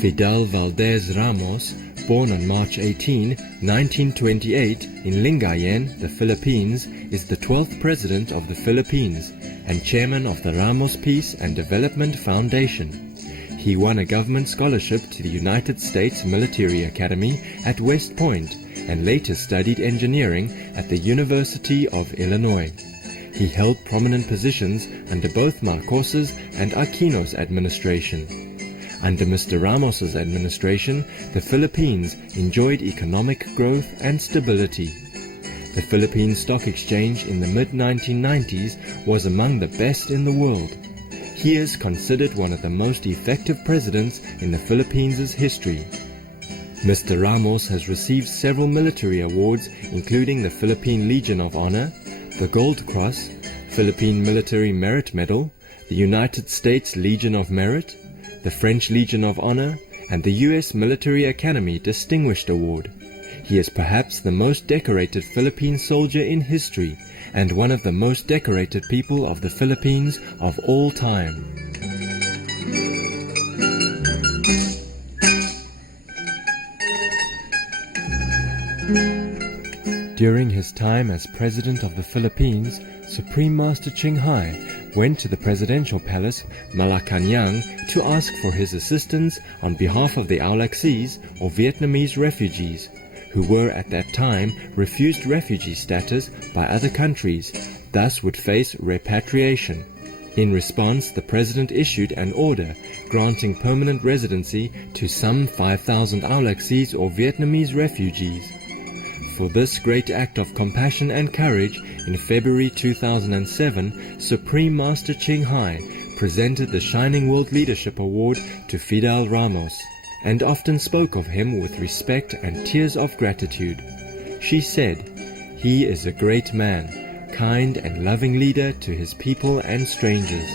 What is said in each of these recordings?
Fidel Ramos, born on March 18, 1928 in Lingayen, the Philippines, is the 12th President of the Philippines and Chairman of the Ramos Peace and Development Foundation. He won a government scholarship to the United States Military Academy at West Point and later studied engineering at the University of Illinois. He held prominent positions under both Marcos's and Aquino's administration. Under Mr. Ramos's administration, the Philippines enjoyed economic growth and stability. The Philippine Stock Exchange in the mid-1990s was among the best in the world. He is considered one of the most effective presidents in the Philippines' history. Mr. Ramos has received several military awards, including the Philippine Legion of Honor, the Gold Cross, Philippine Military Merit Medal, the United States Legion of Merit, the French Legion of Honor, and the U.S. Military Academy Distinguished Award. He is perhaps the most decorated Philippine soldier in history and one of the most decorated people of the Philippines of all time. During his time as President of the Philippines, Supreme Master Ching went to the presidential palace, Malacanang, to ask for his assistance on behalf of the Aulaxis, or Vietnamese refugees, who were at that time refused refugee status by other countries, thus would face repatriation. In response, the president issued an order granting permanent residency to some 5,000 Aulaxis or Vietnamese refugees. For this great act of compassion and courage, in February 2007, Supreme Master Ching presented the Shining World Leadership Award to Fidel Ramos, and often spoke of him with respect and tears of gratitude. She said, "He is a great man, kind and loving leader to his people and strangers.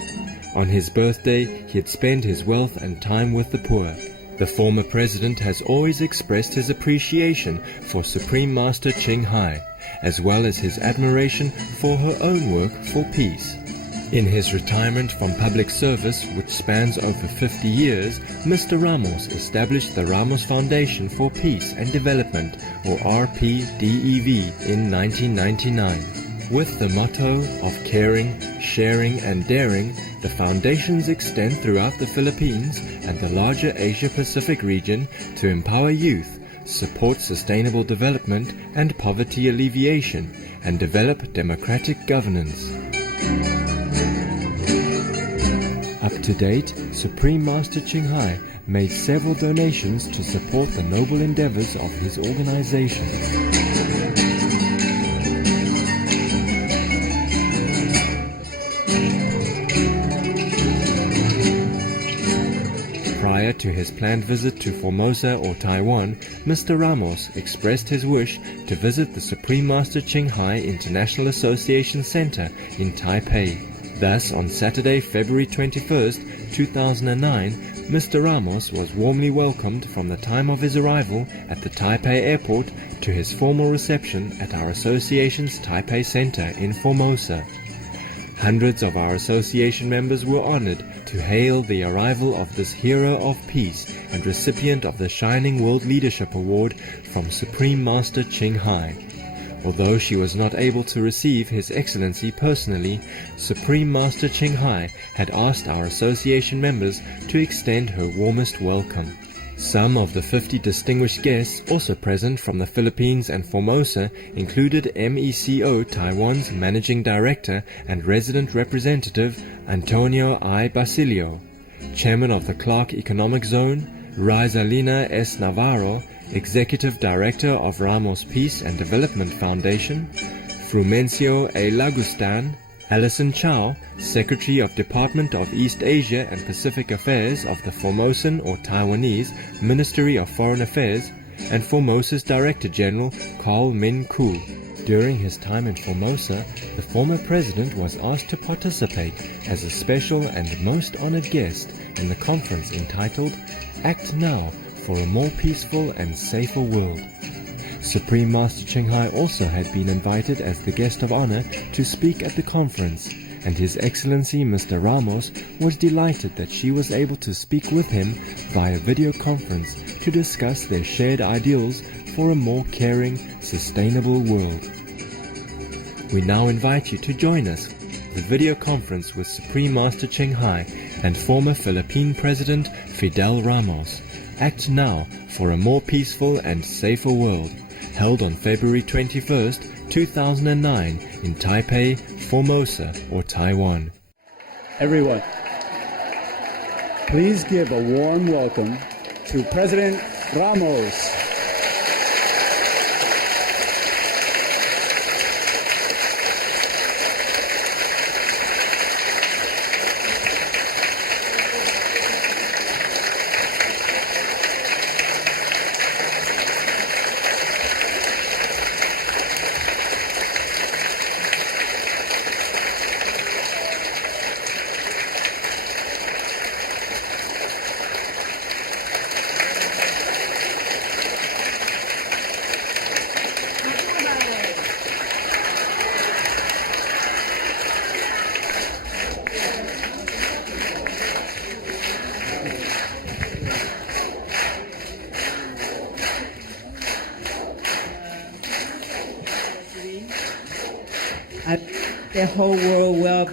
On his birthday, he'd spend his wealth and time with the poor." The former president has always expressed his appreciation for Supreme Master Ching as well as his admiration for her own work for peace. In his retirement from public service, which spans over 50 years, Mr. Ramos established the Ramos Foundation for Peace and Development, or RPDEV, in 1999. With the motto of caring, sharing and daring, the foundations extend throughout the Philippines and the larger Asia-Pacific region to empower youth, support sustainable development and poverty alleviation, and develop democratic governance. Up to date, Supreme Master Ching made several donations to support the noble endeavors of his organization. Prior to his planned visit to Formosa or Taiwan, Mr. Ramos expressed his wish to visit the Supreme Master Ching International Association Center in Taipei. Thus, on Saturday, February 21st, 2009, Mr. Ramos was warmly welcomed from the time of his arrival at the Taipei airport to his formal reception at our association's Taipei Center in Formosa. Hundreds of our association members were honored to hail the arrival of this hero of peace and recipient of the Shining World Leadership Award from Supreme Master Ching Although she was not able to receive His Excellency personally, Supreme Master Ching had asked our association members to extend her warmest welcome. Some of the 50 distinguished guests also present from the Philippines and Formosa included MECO Taiwan's Managing Director and Resident Representative Antonio I. Basilio, Chairman of the Clark Economic Zone, Rizalina S. Navarro, Executive Director of Ramos Peace and Development Foundation, Frumencio A. Lagustan, Alison Chow, Secretary of Department of East Asia and Pacific Affairs of the Formosan or Taiwanese Ministry of Foreign Affairs, and Formosa's Director General Carl Min Koo. During his time in Formosa, the former president was asked to participate as a special and most honored guest in the conference entitled Act Now for a More Peaceful and Safer World. Supreme Master Ching also had been invited as the guest of honor to speak at the conference, and His Excellency Mr. Ramos was delighted that she was able to speak with him via video conference to discuss their shared ideals for a more caring, sustainable world. We now invite you to join us for the video conference with Supreme Master Ching Hai and former Philippine President Fidel Ramos. Act Now for a More Peaceful and Safer World, held on February 21st, 2009 in Taipei, Formosa, or Taiwan. Everyone, please give a warm welcome to President Ramos. The whole world will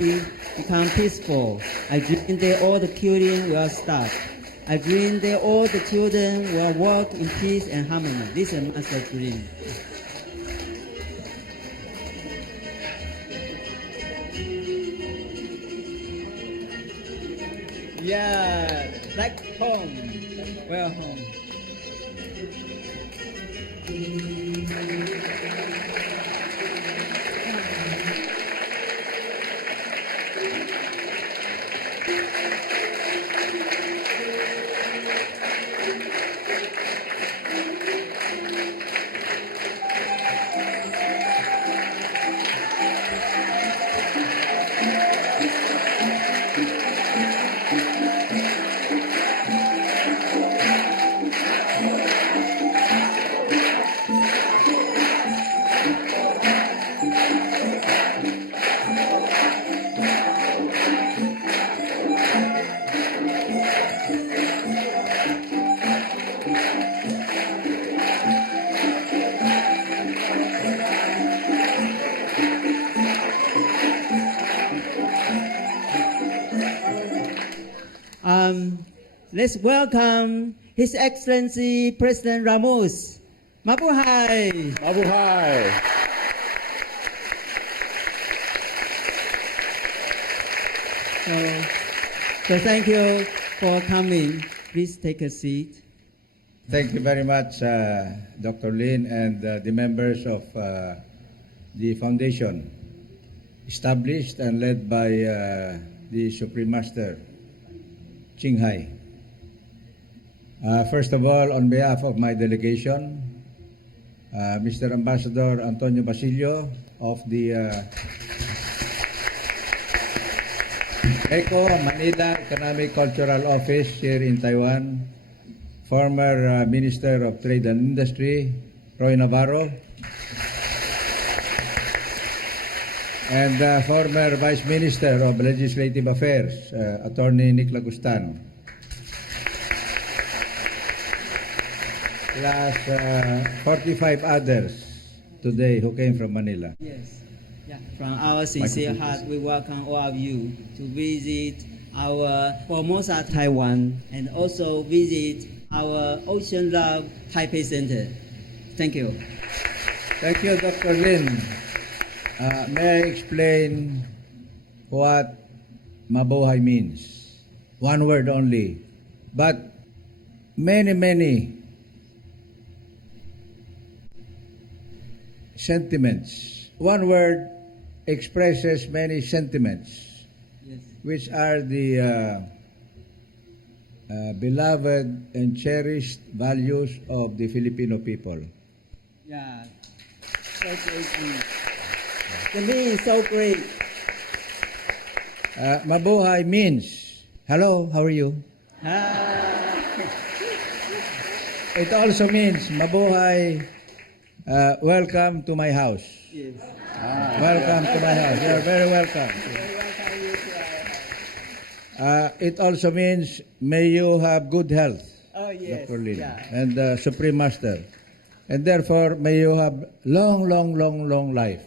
become peaceful. I dream that all the killing will stop. I dream that all the children will walk in peace and harmony. This is Master dream. Yeah, like home. Well home. Let's welcome His Excellency President Ramos. Mabuhay! Mabuhay! So thank you for coming. Please take a seat. Thank you very much, Dr. Lin, and the members of the foundation, established and led by the Supreme Master Ching Hai. First of all, on behalf of my delegation, Mr. Ambassador Antonio Basilio of the ECO Manila Economic Cultural Office here in Taiwan, former Minister of Trade and Industry, Roy Navarro, and former Vice Minister of Legislative Affairs, Attorney Nick Lagustan, plus 45 others today who came from Manila. Yes. Yeah. From our sincere heart, we welcome all of you to visit our Formosa, Taiwan, and also visit our Ocean Love Taipei Center. Thank you. Thank you, Dr. Lin. May I explain what mabuhay means? One word only, but many sentiments. One word expresses many sentiments, Yes. which are the beloved and cherished values of the Filipino people. Yeah. So great. The meaning is so great. Mabuhay means, hello, how are you? It also means, mabuhay, welcome to my house. Yes. Welcome to my house. You're very welcome. Very welcome. It also means may you have good health, Oh, yes. Dr. Lin, Yeah. and Supreme Master. And therefore, may you have long, long, long, long life.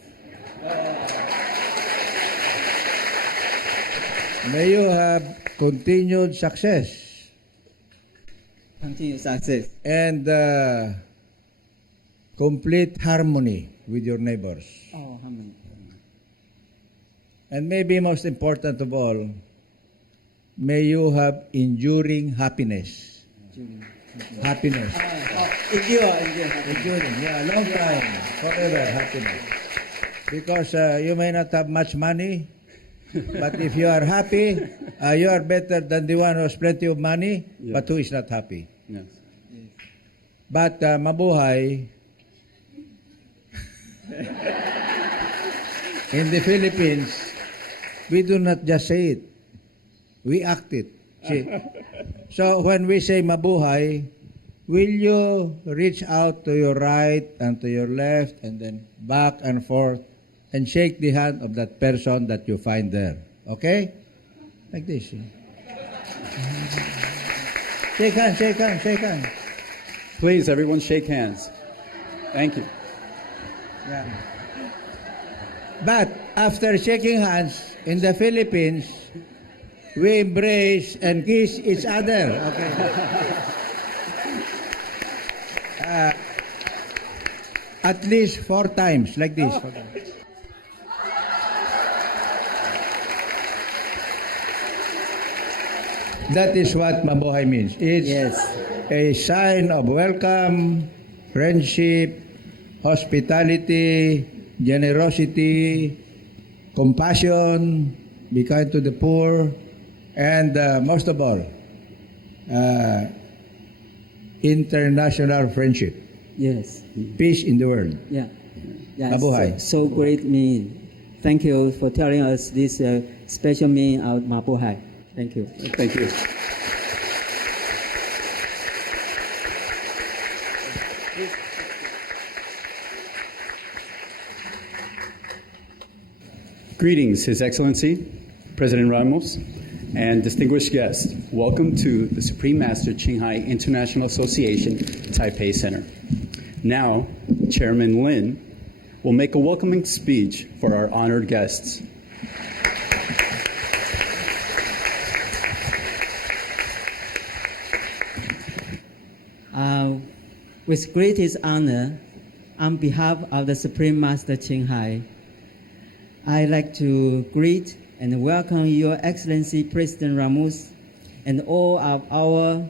May you have continued success Continue success. and complete harmony with your neighbors. Oh, how many? And maybe most important of all, may you have enduring happiness. Happiness. Endure. Enduring, yeah, long time, forever happiness. Because you may not have much money, but if you are happy, you are better than the one who has plenty of money, but who is not happy. Yes. But mabuhay, in the Philippines, we do not just say it, we act it. See? So when we say mabuhay, will you reach out to your right and to your left and then back and forth and shake the hand of that person that you find there? Okay? Like this. See? Shake hands, shake hands, shake hands. Please, everyone, shake hands. Thank you. Yeah. But after shaking hands in the Philippines, we embrace and kiss each other. Okay. At least 4 times, like this. That is what mabuhay means. It's Yes. a sign of welcome, friendship, hospitality, generosity, compassion, be kind to the poor, and most of all, international friendship, Yes. peace in the world. Yeah. Yeah. Mabuhay. So great meaning. Thank you for telling us this special meaning of mabuhay. Thank you. Thank you. Greetings, His Excellency, President Ramos, and distinguished guests. Welcome to the Supreme Master Ching Hai International Association Taipei Center. Now, Chairman Lin will make a welcoming speech for our honored guests. With greatest honor, on behalf of the Supreme Master Ching Hai, I'd like to greet and welcome Your Excellency President Ramos and all of our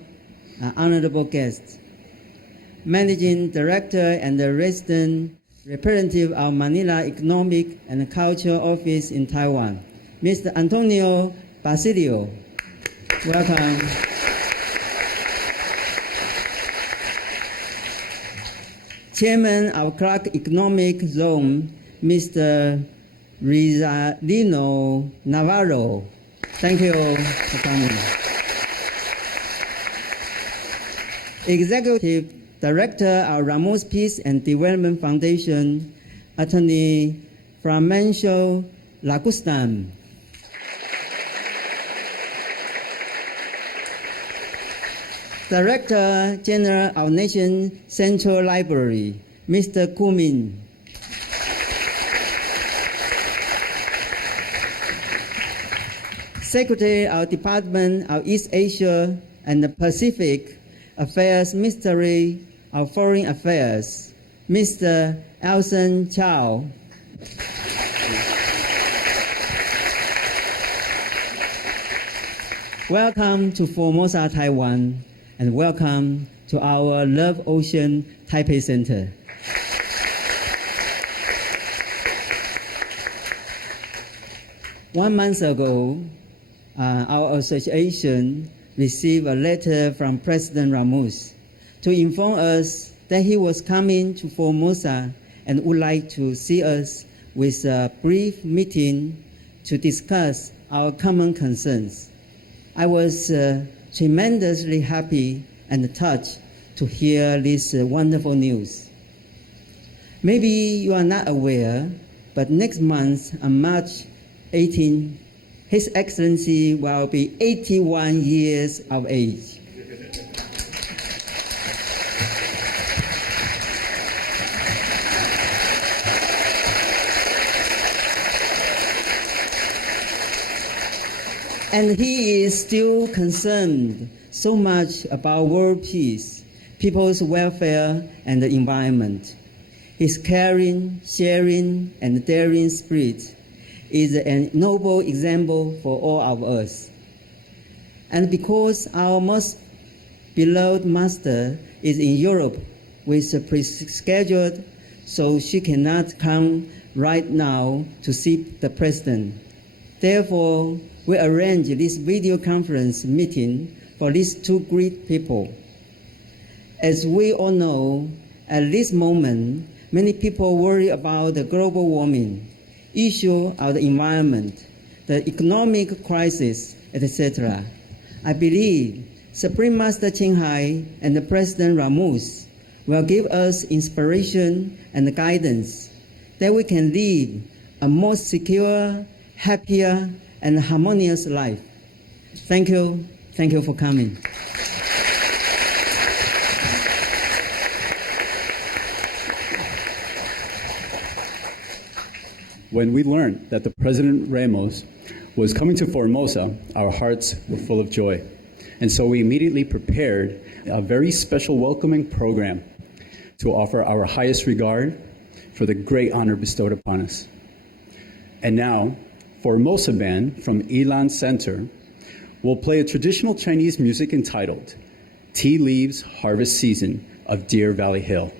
honorable guests. Managing Director and the resident representative of Manila Economic and Cultural Office in Taiwan, Mr. Antonio Basilio. Welcome. Chairman of Clark Economic Zone, Mr. Rizalino Navarro. Thank you for coming. Executive Director of Ramos Peace and Development Foundation, Attorney Framancio Lagustan. Director General of Nation Central Library, Mr. Kumin. Secretary of Department of East Asia and the Pacific Affairs, Ministry of Foreign Affairs, Mr. Elson Chow. Welcome to Formosa, Taiwan, and welcome to our Love Ocean Taipei Center. One month ago, our association received a letter from President Ramos to inform us that he was coming to Formosa and would like to see us with a brief meeting to discuss our common concerns. I was tremendously happy and touched to hear this wonderful news. Maybe you are not aware, but next month on March 18, His Excellency will be 81 years of age. And he is still concerned so much about world peace, people's welfare, and the environment. His caring, sharing, and daring spirit is a noble example for all of us. And because our most beloved master is in Europe with a pre-scheduled, so she cannot come right now to see the president. Therefore, we arrange this video conference meeting for these two great people. As we all know, at this moment, many people worry about the global warming, issue of the environment, the economic crisis, etc. I believe Supreme Master Ching Hai and the President Ramos will give us inspiration and guidance that we can live a more secure, happier, and harmonious life. Thank you. Thank you for coming. When we learned that the President Ramos was coming to Formosa, our hearts were full of joy. And so we immediately prepared a very special welcoming program to offer our highest regard for the great honor bestowed upon us. And now, Formosa Band from Ilan Center will play a traditional Chinese music entitled Tea Leaves Harvest Season of Deer Valley Hill.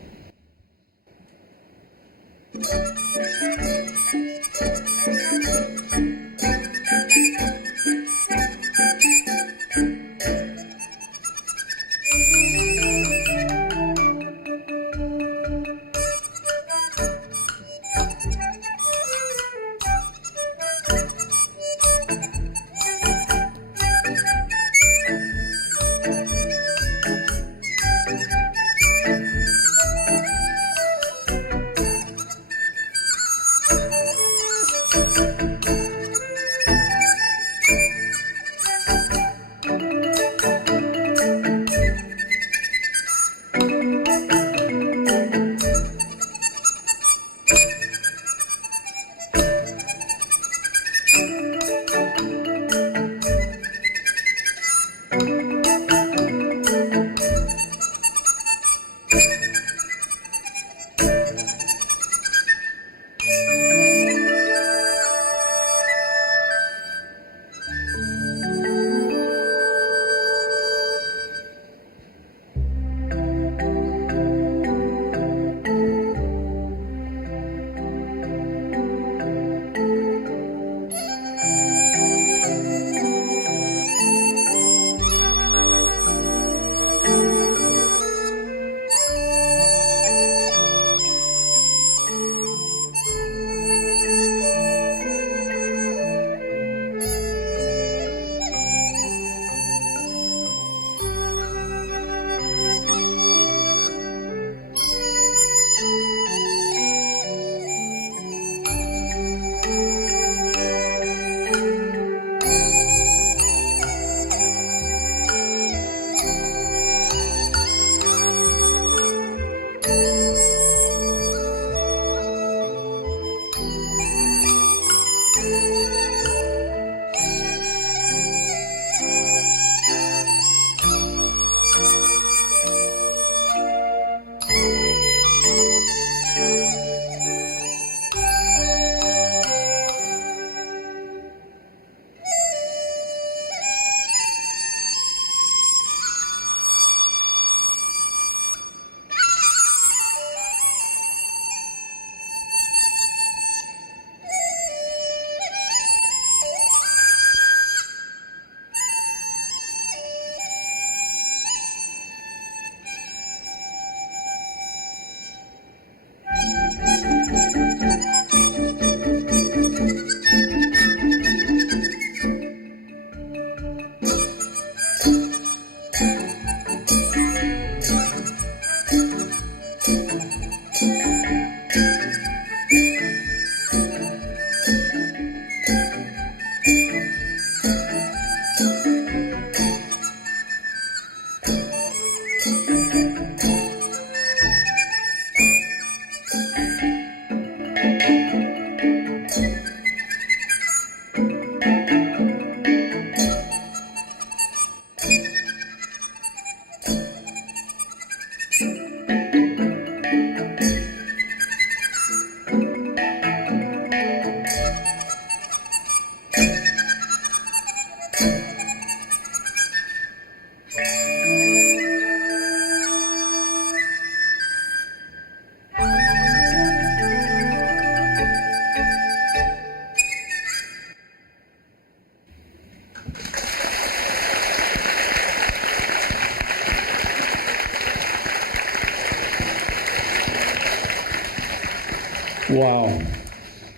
Wow.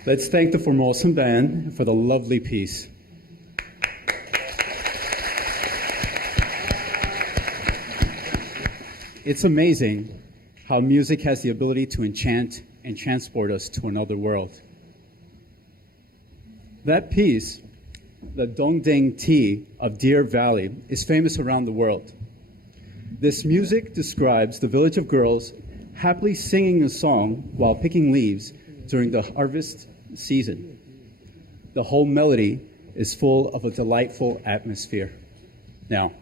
Let's thank the Formosan band for the lovely piece. It's amazing how music has the ability to enchant and transport us to another world. That piece, the Dongdeng Tea of Deer Valley, is famous around the world. This music describes the village of girls happily singing a song while picking leaves during the harvest season. The whole melody is full of a delightful atmosphere. Now,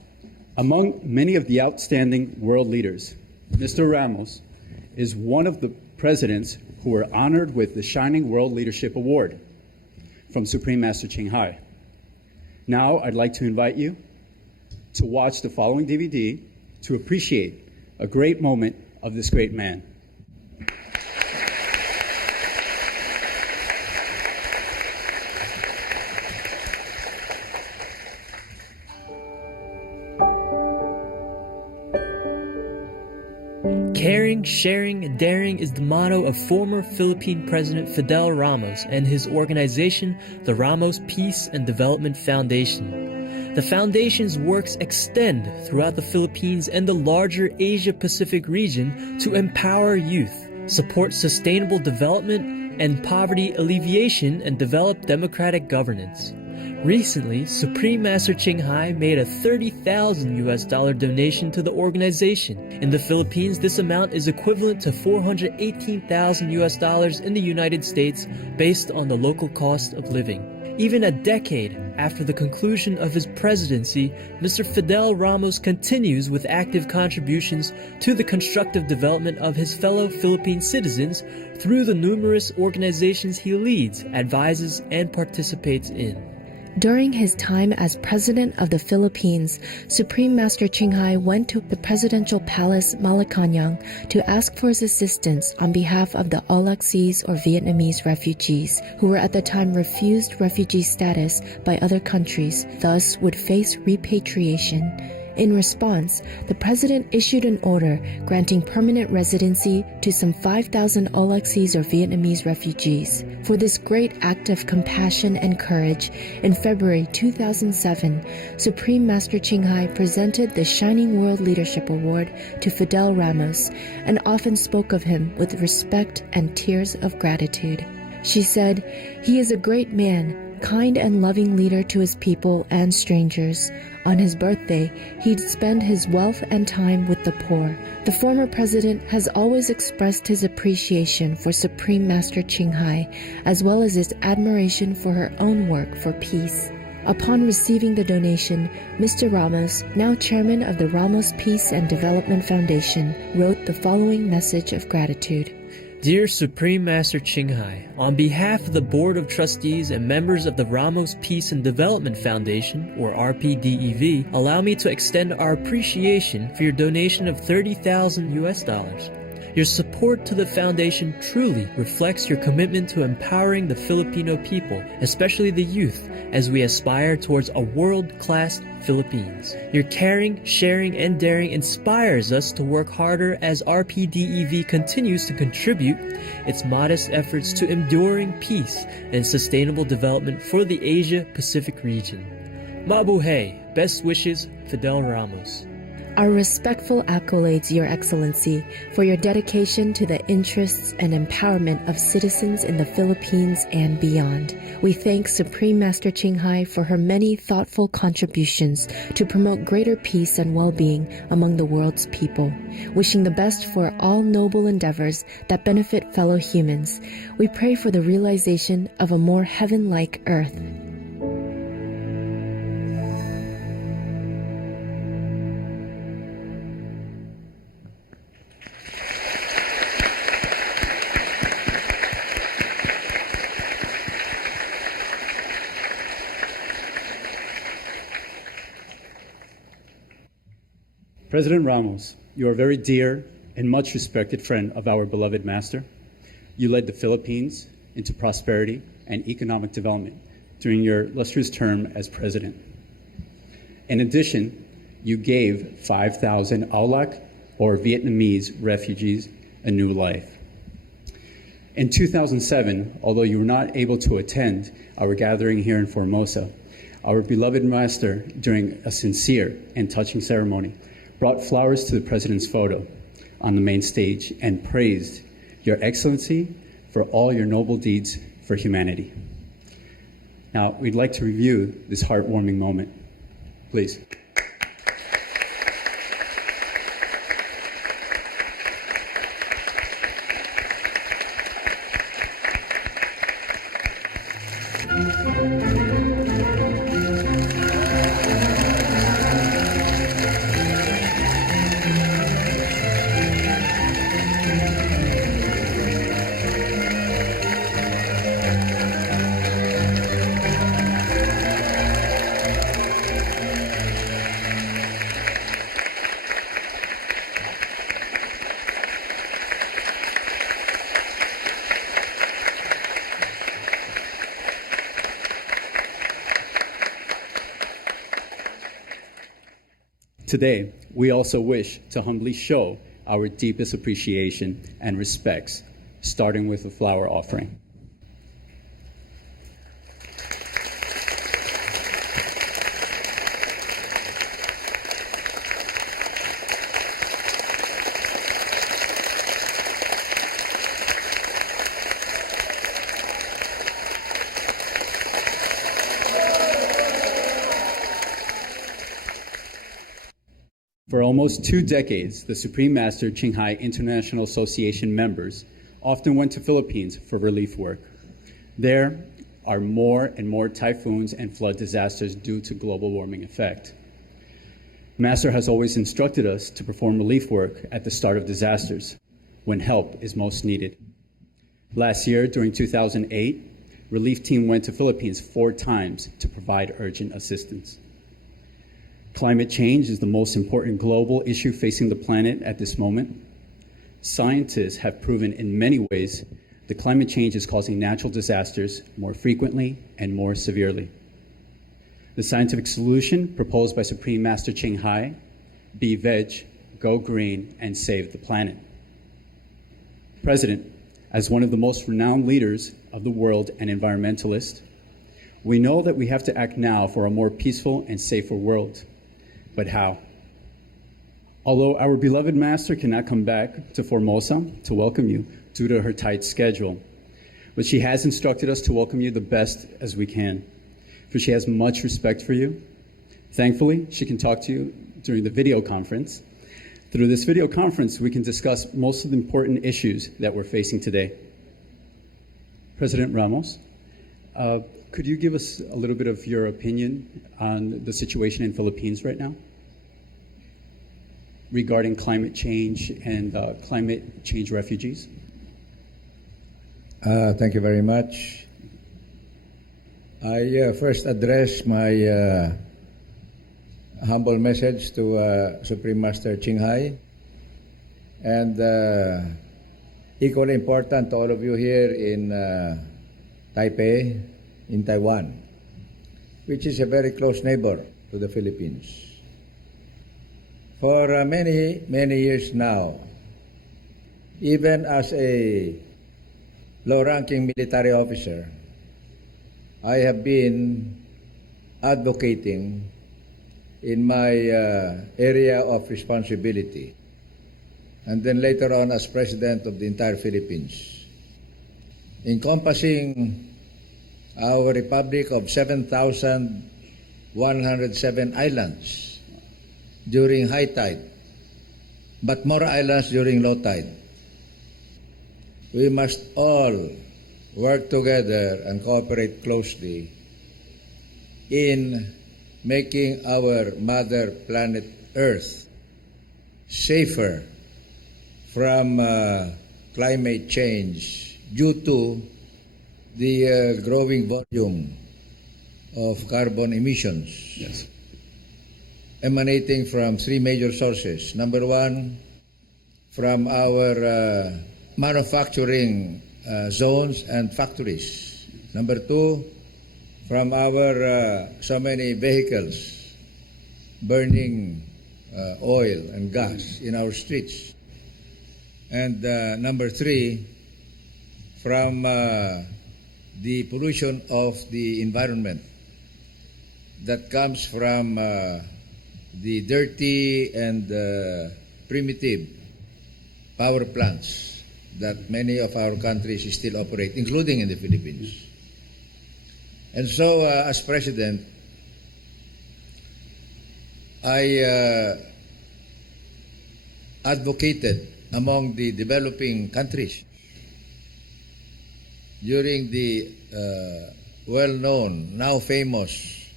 among many of the outstanding world leaders, Mr. Ramos is one of the presidents who were honored with the Shining World Leadership Award from Supreme Master Ching Hai. Now, I'd like to invite you to watch the following DVD to appreciate a great moment of this great man. Caring, sharing, and daring is the motto of former Philippine President Fidel Ramos and his organization, the Ramos Peace and Development Foundation. The foundation's works extend throughout the Philippines and the larger Asia-Pacific region to empower youth, support sustainable development and poverty alleviation, and develop democratic governance. Recently, Supreme Master Ching Hai made a $30,000 donation to the organization. In the Philippines, this amount is equivalent to $418,000 in the United States based on the local cost of living. Even a decade after the conclusion of his presidency, Mr. Fidel Ramos continues with active contributions to the constructive development of his fellow Philippine citizens through the numerous organizations he leads, advises, and participates in. During his time as President of the Philippines, Supreme Master Ching Hai went to the Presidential Palace Malacañang to ask for his assistance on behalf of the Olaxese or Vietnamese refugees, who were at the time refused refugee status by other countries, thus would face repatriation. In response, the President issued an order granting permanent residency to some 5,000 Olaxese or Vietnamese refugees. For this great act of compassion and courage, in February 2007, Supreme Master Ching Hai presented the Shining World Leadership Award to Fidel Ramos and often spoke of him with respect and tears of gratitude. She said, "He is a great man, kind and loving leader to his people and strangers. On his birthday, he'd spend his wealth and time with the poor." The former president has always expressed his appreciation for Supreme Master Ching Hai, as well as his admiration for her own work for peace. Upon receiving the donation, Mr. Ramos, now chairman of the Ramos Peace and Development Foundation, wrote the following message of gratitude. Dear Supreme Master Ching Hai, on behalf of the Board of Trustees and members of the Ramos Peace and Development Foundation, or RPDEV, allow me to extend our appreciation for your donation of $30,000. Your support to the foundation truly reflects your commitment to empowering the Filipino people, especially the youth, as we aspire towards a world-class Philippines. Your caring, sharing, and daring inspires us to work harder as RPDEV continues to contribute its modest efforts to enduring peace and sustainable development for the Asia-Pacific region. Mabuhay! Best wishes, Fidel Ramos. Our respectful accolades, Your Excellency, for your dedication to the interests and empowerment of citizens in the Philippines and beyond. We thank Supreme Master Ching Hai for her many thoughtful contributions to promote greater peace and well-being among the world's people. Wishing the best for all noble endeavors that benefit fellow humans, we pray for the realization of a more heaven-like earth. President Ramos, you are a very dear and much respected friend of our beloved master. You led the Philippines into prosperity and economic development during your illustrious term as president. In addition, you gave 5,000 Aulak, or Vietnamese refugees, a new life. In 2007, although you were not able to attend our gathering here in Formosa, our beloved master, during a sincere and touching ceremony, brought flowers to the President's photo on the main stage and praised Your Excellency for all your noble deeds for humanity. Now, we'd like to review this heartwarming moment. Please. Today, we also wish to humbly show our deepest appreciation and respects, starting with a flower offering. For almost 2 decades, the Supreme Master Ching Hai International Association members often went to Philippines for relief work. There are more and more typhoons and flood disasters due to global warming effect. Master has always instructed us to perform relief work at the start of disasters, when help is most needed. Last year, during 2008, relief team went to Philippines 4 times to provide urgent assistance. Climate change is the most important global issue facing the planet at this moment. Scientists have proven in many ways that climate change is causing natural disasters more frequently and more severely. The scientific solution proposed by Supreme Master Ching Hai, be veg, go green, and save the planet. President, as one of the most renowned leaders of the world and environmentalist, we know that we have to act now for a more peaceful and safer world. But how? Although our beloved master cannot come back to Formosa to welcome you due to her tight schedule, but she has instructed us to welcome you the best as we can, for she has much respect for you. Thankfully, she can talk to you during the video conference. Through this video conference, we can discuss most of the important issues that we're facing today. President Ramos, could you give us a little bit of your opinion on the situation in Philippines right now regarding climate change and climate change refugees? Thank you very much. I first address my humble message to Supreme Master Ching Hai, and equally important to all of you here in Taipei, in Taiwan, which is a very close neighbor to the Philippines. For many, many years now, even as a low-ranking military officer, I have been advocating in my area of responsibility, and then later on as President of the entire Philippines, encompassing our Republic of 7,107 islands during high tide, but more islands during low tide. We must all work together and cooperate closely in making our mother planet Earth safer from climate change due to the growing volume of carbon emissions. Yes. Emanating from 3 major sources. Number 1, from our manufacturing zones and factories. Number 2, from our so many vehicles burning oil and gas in our streets. And number three, from the pollution of the environment that comes from the dirty and primitive power plants that many of our countries still operate, including in the Philippines. And so, as President, I advocated among the developing countries during the well-known, now famous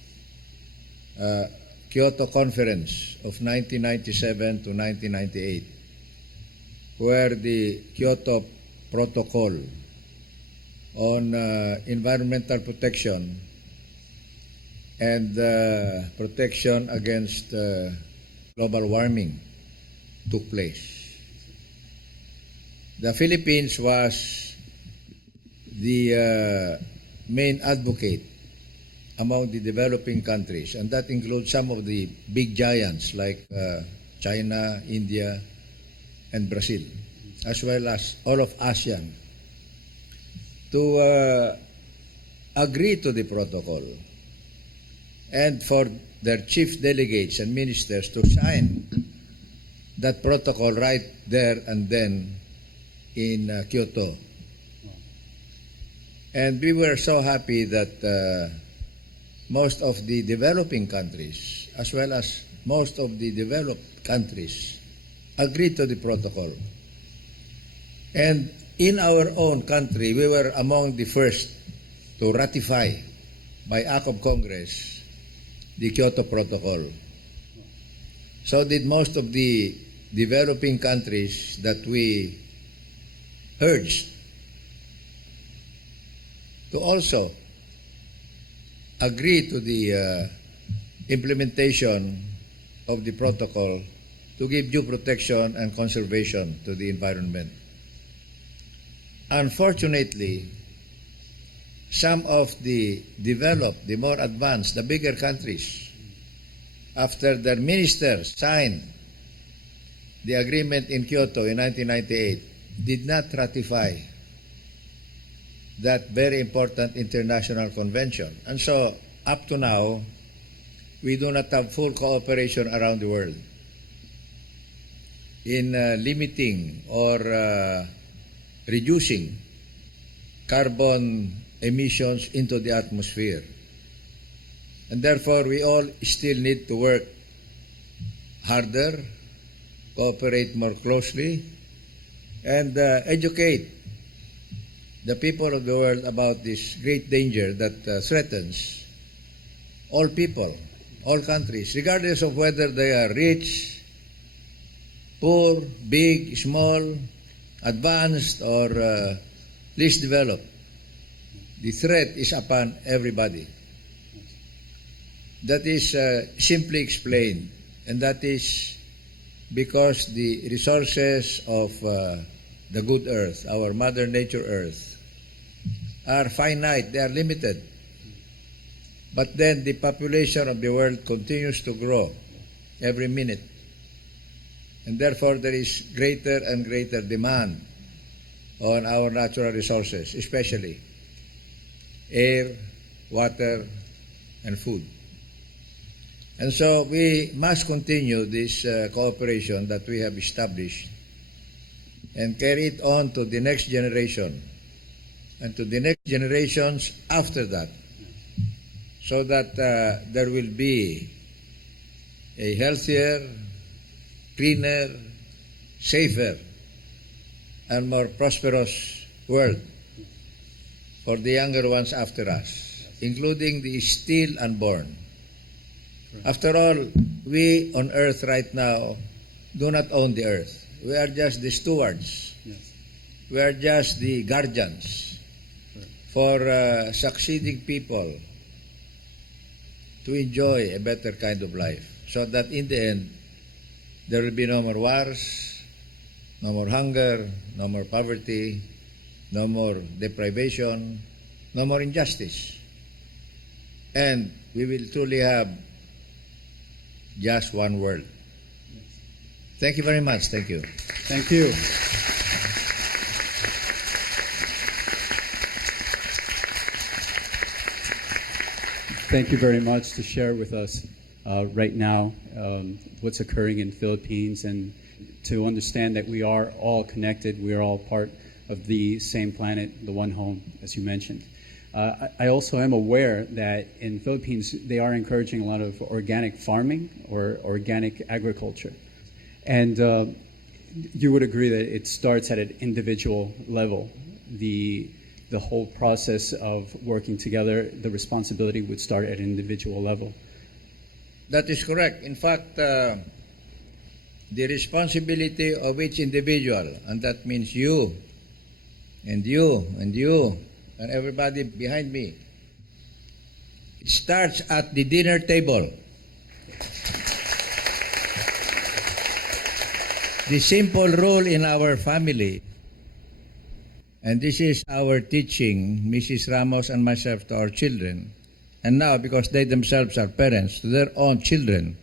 Kyoto Conference of 1997 to 1998, where the Kyoto Protocol on environmental protection and protection against global warming took place. The Philippines was the main advocate among the developing countries, and that includes some of the big giants like China, India, and Brazil, as well as all of ASEAN, to agree to the protocol and for their chief delegates and ministers to sign that protocol right there and then in Kyoto. And we were so happy that most of the developing countries, as well as most of the developed countries, agreed to the protocol. And in our own country, we were among the first to ratify by act of Congress the Kyoto Protocol. So did most of the developing countries that we urged to also agree to the implementation of the protocol to give due protection and conservation to the environment. Unfortunately, some of the developed, the more advanced, the bigger countries, after their ministers signed the agreement in Kyoto in 1998, did not ratify that very important international convention. And so, up to now, we do not have full cooperation around the world in limiting or reducing carbon emissions into the atmosphere. And therefore, we all still need to work harder, cooperate more closely, and educate the people of the world about this great danger that threatens all people, all countries, regardless of whether they are rich, poor, big, small, advanced, or least developed. The threat is upon everybody. That is simply explained, and that is because the resources of the good earth, our Mother Nature Earth, are finite, they are limited. But then the population of the world continues to grow every minute. And therefore there is greater and greater demand on our natural resources, especially air, water, and food. And so we must continue this cooperation that we have established and carry it on to the next generation and to the next generations after that, so that there will be a healthier, cleaner, safer, and more prosperous world for the younger ones after us, including the still unborn. After all, we on earth right now do not own the earth. We are just the stewards. Yes. We are just the guardians for succeeding people to enjoy a better kind of life, so that in the end there will be no more wars, no more hunger, no more poverty, no more deprivation, no more injustice. And we will truly have just one world. Thank you very much. Thank you. Thank you. Thank you very much to share with us right now what's occurring in the Philippines, and to understand that we are all connected. We are all part of the same planet, the one home, as you mentioned. I also am aware that in the Philippines, they are encouraging a lot of organic farming or organic agriculture. And you would agree that it starts at an individual level. The whole process of working together, the responsibility would start at an individual level. That is correct. In fact, the responsibility of each individual, and that means you, and you, and you, and everybody behind me, it starts at the dinner table. The simple rule in our family, and this is our teaching, Mrs. Ramos and myself, to our children, and now because they themselves are parents, to their own children,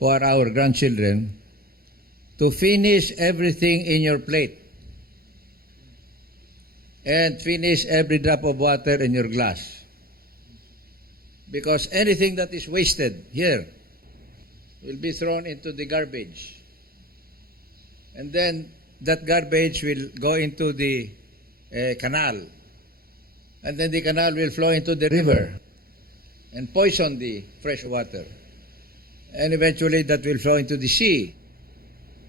who are our grandchildren, to finish everything in your plate and finish every drop of water in your glass. Because anything that is wasted here will be thrown into the garbage. And then that garbage will go into the canal. And then the canal will flow into the river and poison the fresh water. And eventually that will flow into the sea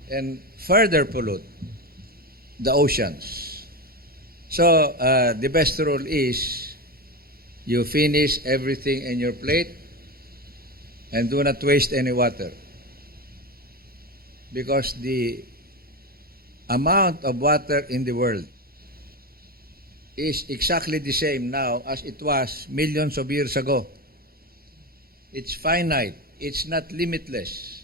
and further pollute the oceans. So the best rule is you finish everything in your plate and do not waste any water. Because the amount of water in the world is exactly the same now as it was millions of years ago. It's finite. It's not limitless.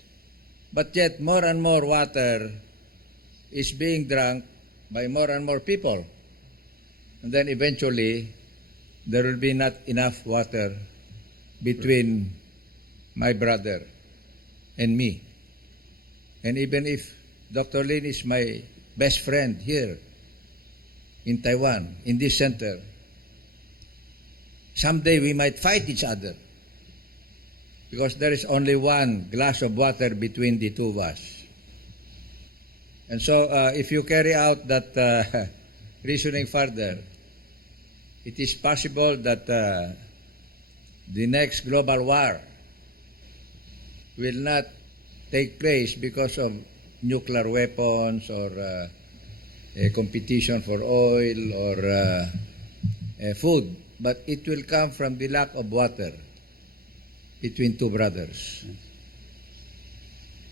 But yet more and more water is being drunk by more and more people. And then eventually there will be not enough water between my brother and me. And even if Dr. Lin is my best friend here in Taiwan, in this center, someday we might fight each other because there is only one glass of water between the two of us. And so if you carry out that reasoning further, it is possible that the next global war will not take place because of nuclear weapons or a competition for oil or food, but it will come from the lack of water between two brothers.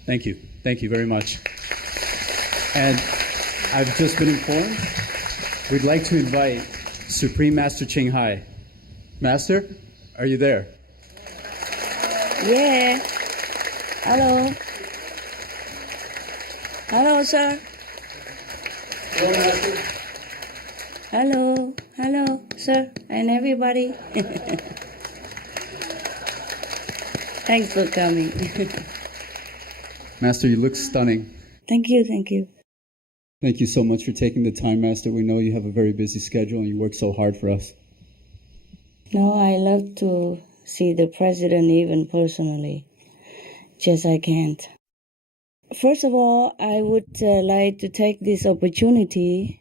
Thank you. Thank you very much. And I've just been informed we'd like to invite Supreme Master Ching Hai. Master, are you there? Yeah. Hello. Hello, sir. Hello. Hello, sir, and everybody. Thanks for coming. Master, you look stunning. Thank you, thank you. Thank you so much for taking the time, Master. We know you have a very busy schedule and you work so hard for us. No, I love to see the president even personally. Just I can't. First of all, I would like to take this opportunity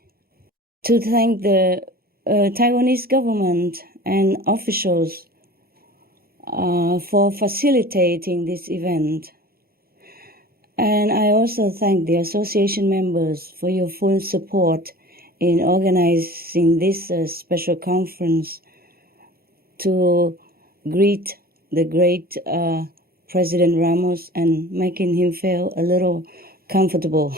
to thank the Taiwanese government and officials for facilitating this event. And I also thank the association members for your full support in organizing this special conference to greet the great President Ramos and making him feel a little comfortable,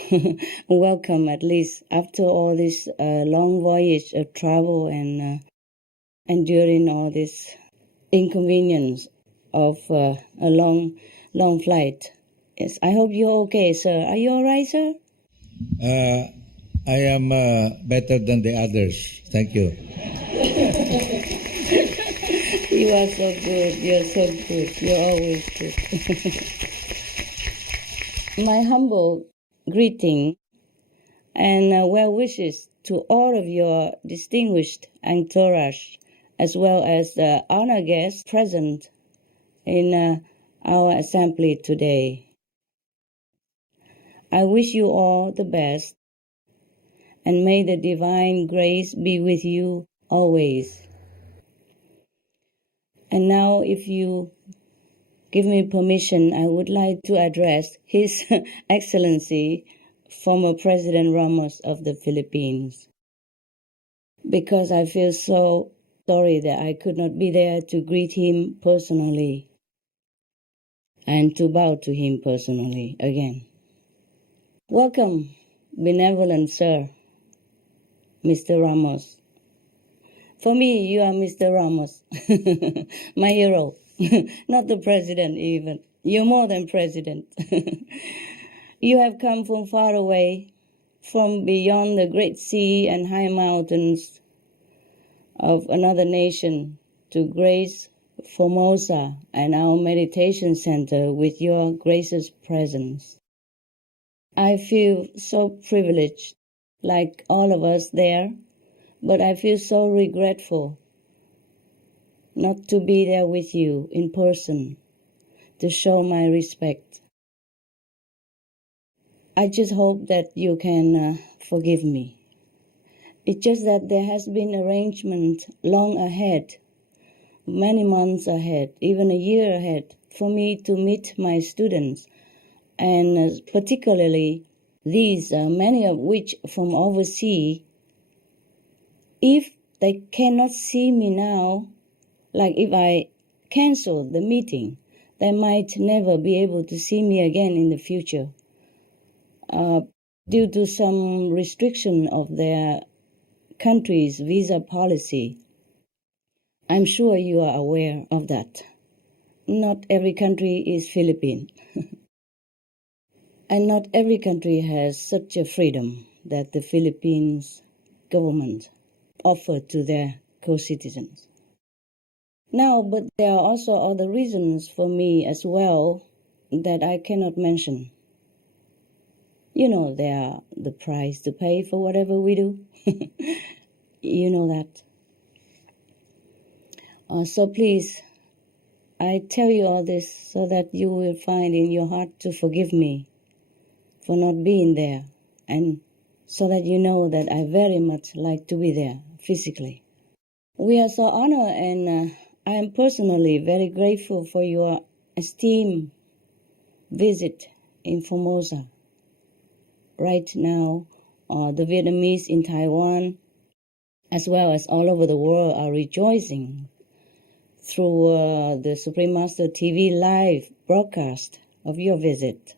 welcome at least after all this long voyage of travel and enduring all this inconvenience of a long flight. Yes, I hope you're okay, sir. Are you all right, sir? I am better than the others. Thank you. You are so good. You're so good. You're always good. My humble greeting and well wishes to all of your distinguished entourage, as well as the honored guests present in our assembly today. I wish you all the best, and may the divine grace be with you always. And now, if you give me permission, I would like to address His Excellency, former President Ramos of the Philippines, because I feel so sorry that I could not be there to greet him personally and to bow to him personally again. Welcome, benevolent Sir, Mr. Ramos. For me, you are Mr. Ramos, my hero, not the president even. You're more than president. You have come from far away, from beyond the great sea and high mountains of another nation to grace Formosa and our meditation center with your gracious presence. I feel so privileged, like all of us there, but I feel so regretful not to be there with you in person to show my respect. I just hope that you can forgive me. It's just that there has been arrangement long ahead, many months ahead, even a year ahead, for me to meet my students, and particularly these, many of which from overseas. If they cannot see me now, like if I cancel the meeting, they might never be able to see me again in the future due to some restriction of their country's visa policy. I'm sure you are aware of that. Not every country is Philippine. And not every country has such a freedom that the Philippines government offer to their co-citizens. Now, but there are also other reasons for me as well that I cannot mention. You know, there are the price to pay for whatever we do. You know that. So please, I tell you all this so that you will find in your heart to forgive me for not being there, and so that you know that I very much like to be there physically. We are so honored, and I am personally very grateful for your esteemed visit in Formosa. Right now, the Vietnamese in Taiwan, as well as all over the world, are rejoicing through the Supreme Master TV live broadcast of your visit.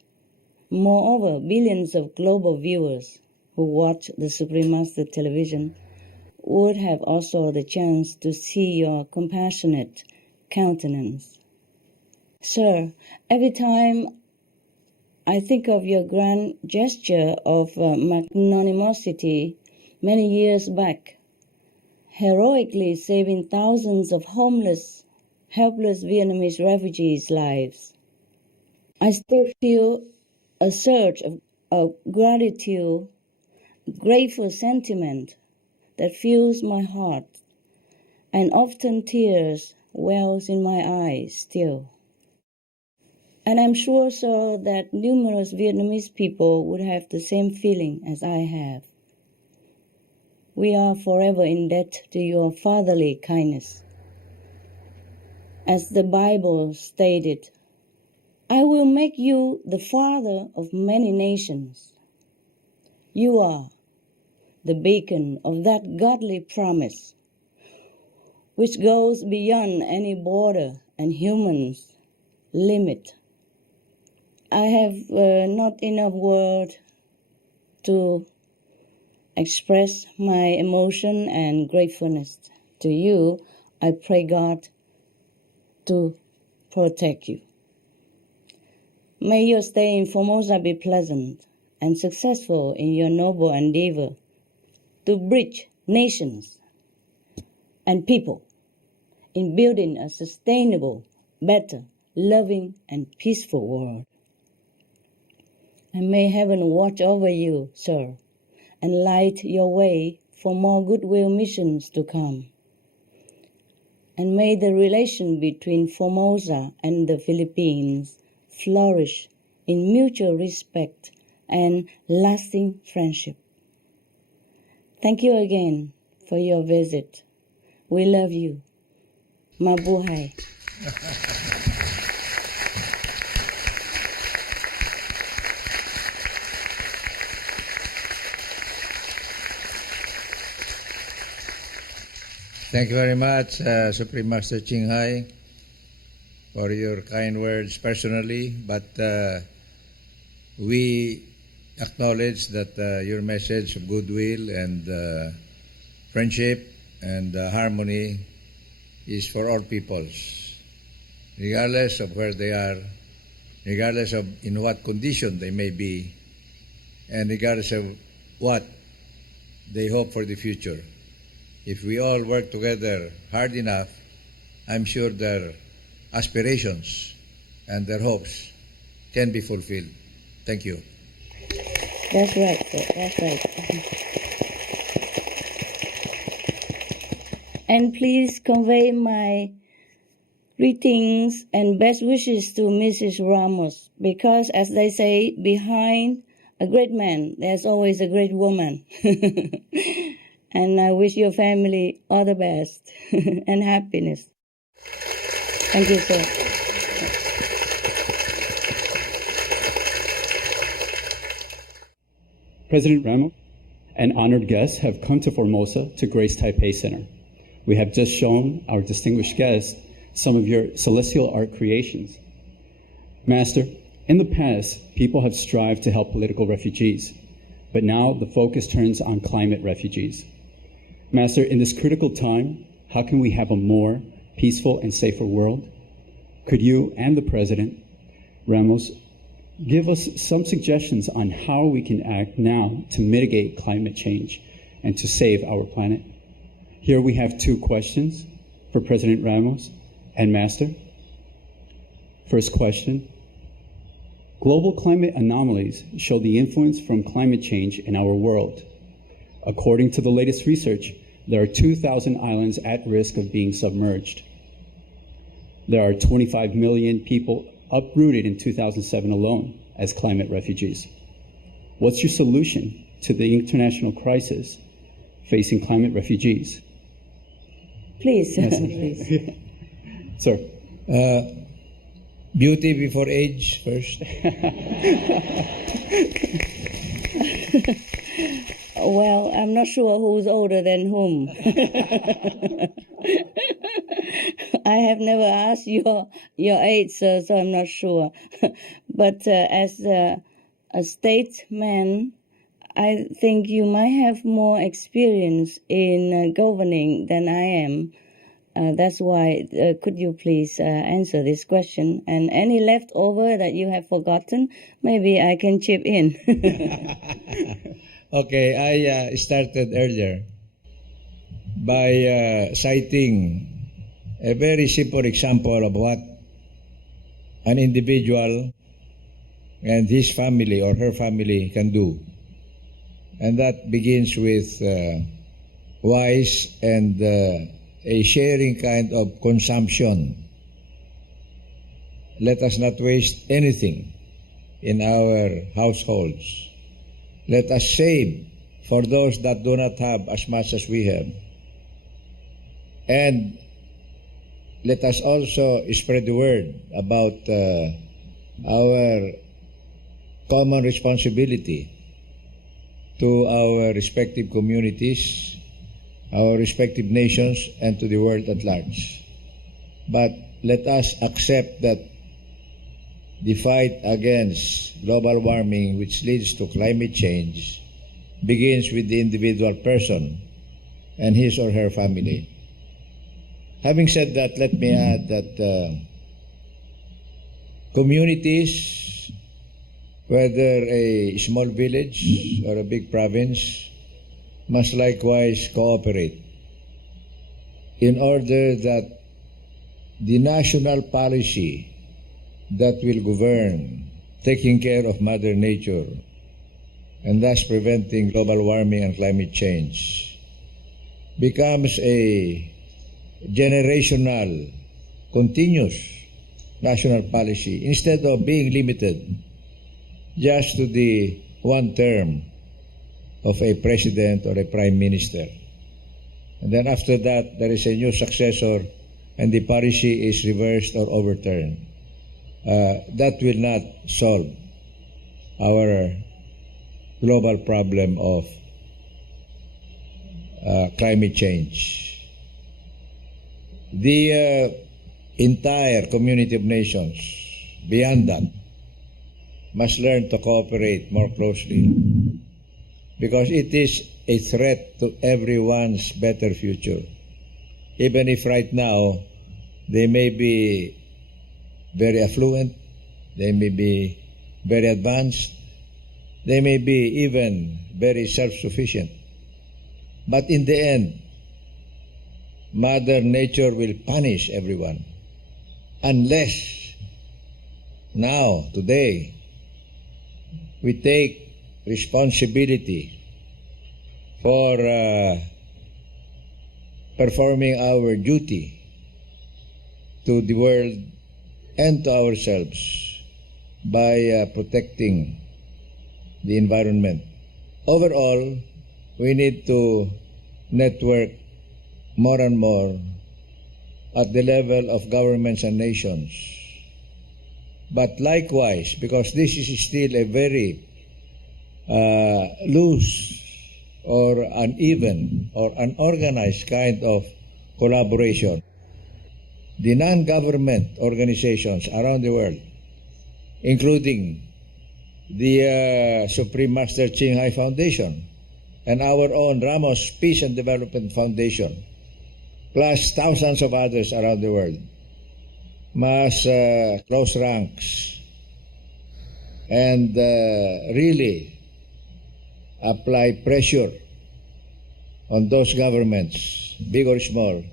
Moreover, billions of global viewers who watch the Supreme Master television would have also the chance to see your compassionate countenance. Sir, every time I think of your grand gesture of magnanimity many years back, heroically saving thousands of homeless, helpless Vietnamese refugees' lives, I still feel a surge of gratitude, grateful sentiment that fills my heart, and often tears wells in my eyes still. And I'm sure so that numerous Vietnamese people would have the same feeling as I have. We are forever in debt to your fatherly kindness. As the Bible stated, I will make you the father of many nations. You are the beacon of that godly promise, which goes beyond any border and human's limit. I have not enough words to express my emotion and gratefulness to you. I pray God to protect you. May your stay in Formosa be pleasant and successful in your noble endeavor to bridge nations and people in building a sustainable, better, loving, and peaceful world. And may heaven watch over you, sir, and light your way for more goodwill missions to come. And may the relation between Formosa and the Philippines flourish in mutual respect and lasting friendship. Thank you again for your visit. We love you. Mabuhay. Thank you very much, Supreme Master Ching Hai, for your kind words personally, but we acknowledge that your message of goodwill and friendship and harmony is for all peoples, regardless of where they are, regardless of in what condition they may be, and regardless of what they hope for the future. If we all work together hard enough, I'm sure their aspirations and their hopes can be fulfilled. Thank you. That's right, sir. That's right. And please convey my greetings and best wishes to Mrs. Ramos, because as they say, behind a great man, there's always a great woman. And I wish your family all the best and happiness. Thank you, sir. President Ramos and honored guests have come to Formosa to grace Taipei Center. We have just shown our distinguished guests some of your celestial art creations. Master, in the past, people have strived to help political refugees, but now the focus turns on climate refugees. Master, in this critical time, how can we have a more peaceful and safer world? Could you and the President, Ramos, give us some suggestions on how we can act now to mitigate climate change and to save our planet? Here we have two questions for President Ramos and Master. First question. Global climate anomalies show the influence from climate change in our world. According to the latest research, there are 2,000 islands at risk of being submerged. There are 25 million people uprooted in 2007 alone as climate refugees. What's your solution to the international crisis facing climate refugees? Please, Yes. please. Sir. Beauty before age first. Well, I'm not sure who's older than whom. I have never asked your age, sir, so I'm not sure. But as a statesman, I think you might have more experience in governing than I am. That's why, could you please answer this question? And any leftover that you have forgotten, maybe I can chip in. Okay, I started earlier by citing a very simple example of what an individual and his family or her family can do. And that begins with wise and a sharing kind of consumption. Let us not waste anything in our households. Let us save for those that do not have as much as we have. And let us also spread the word about our common responsibility to our respective communities, our respective nations, and to the world at large. But let us accept that the fight against global warming, which leads to climate change, begins with the individual person and his or her family. Having said that, let me add that communities, whether a small village or a big province, must likewise cooperate in order that the national policy that will govern taking care of Mother Nature and thus preventing global warming and climate change becomes a generational, continuous national policy instead of being limited just to the one term of a president or a prime minister. And then after that, there is a new successor and the policy is reversed or overturned. That will not solve our global problem of climate change. The entire community of nations, beyond that, must learn to cooperate more closely because it is a threat to everyone's better future. Even if right now they may be very affluent, they may be very advanced, they may be even very self-sufficient. But in the end, Mother Nature will punish everyone unless now, today, we take responsibility for performing our duty to the world and to ourselves by protecting the environment. Overall, we need to network more and more at the level of governments and nations. But likewise, because this is still a very loose or uneven or unorganized kind of collaboration, the non-government organizations around the world, including the Supreme Master Ching Hai Foundation and our own Ramos Peace and Development Foundation, plus thousands of others around the world, must close ranks and really apply pressure on those governments, big or small,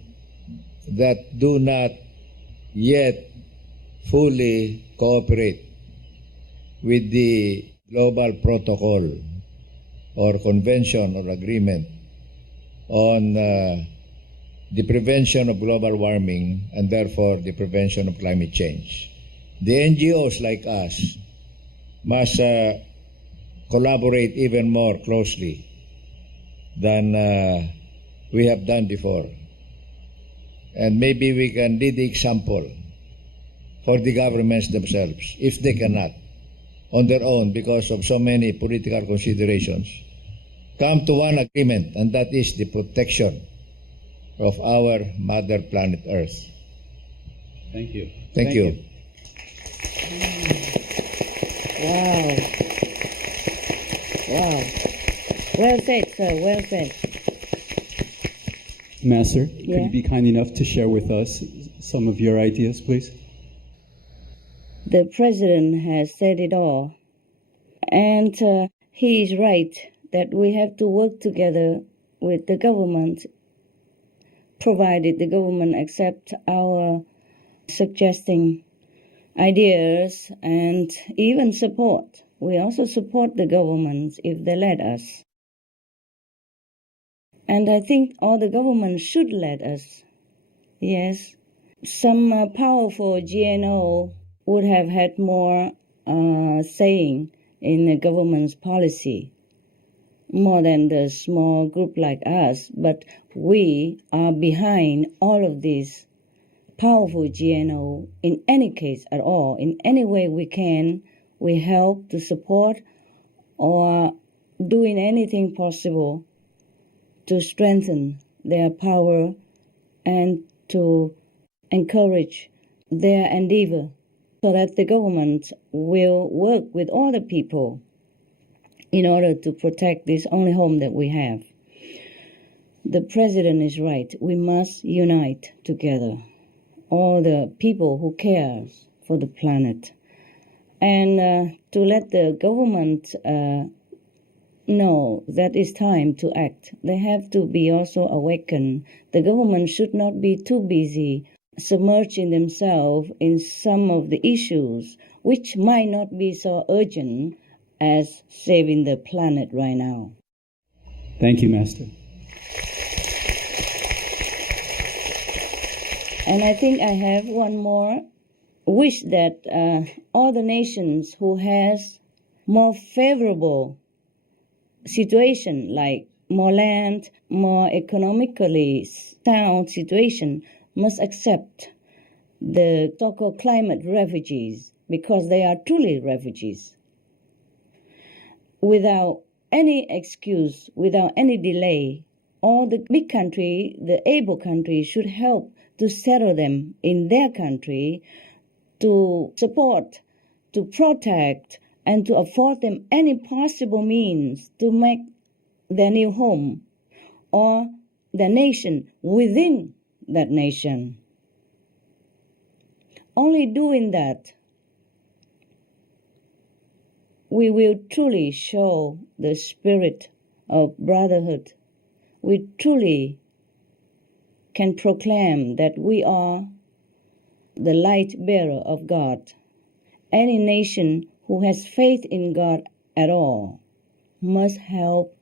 that do not yet fully cooperate with the global protocol or convention or agreement on the prevention of global warming and therefore the prevention of climate change. The NGOs like us must collaborate even more closely than we have done before. And maybe we can lead the example for the governments themselves, if they cannot, on their own, because of so many political considerations, come to one agreement, and that is the protection of our mother planet Earth. Thank you. Thank you. Wow. Wow. Well said, sir. Well said. Master, could Yeah. you be kind enough to share with us some of your ideas, please? The president has said it all. And he is right that we have to work together with the government, provided the government accept our suggesting ideas and even support. We also support the governments if they let us. And I think all the governments should let us. Yes. Some powerful GNO would have had more saying in the government's policy, more than the small group like us. But we are behind all of these powerful GNO in any case at all. In any way we can, we help to support or doing anything possible to strengthen their power and to encourage their endeavor so that the government will work with all the people in order to protect this only home that we have. The president is right. We must unite together, all the people who cares for the planet, and to let the government know that it's time to act. They have to be also awakened. The government should not be too busy submerging themselves in some of the issues which might not be so urgent as saving the planet right now. Thank you, Master. And I think I have one more wish that all the nations who has more favorable situation, like more land, more economically sound situation, must accept the so-called climate refugees, because they are truly refugees. Without any excuse, without any delay, all the big country, the able country, should help to settle them in their country, to support, to protect, and to afford them any possible means to make their new home or the nation within that nation. Only doing that, we will truly show the spirit of brotherhood. We truly can proclaim that we are the light bearer of God. Any nation who has faith in God at all must help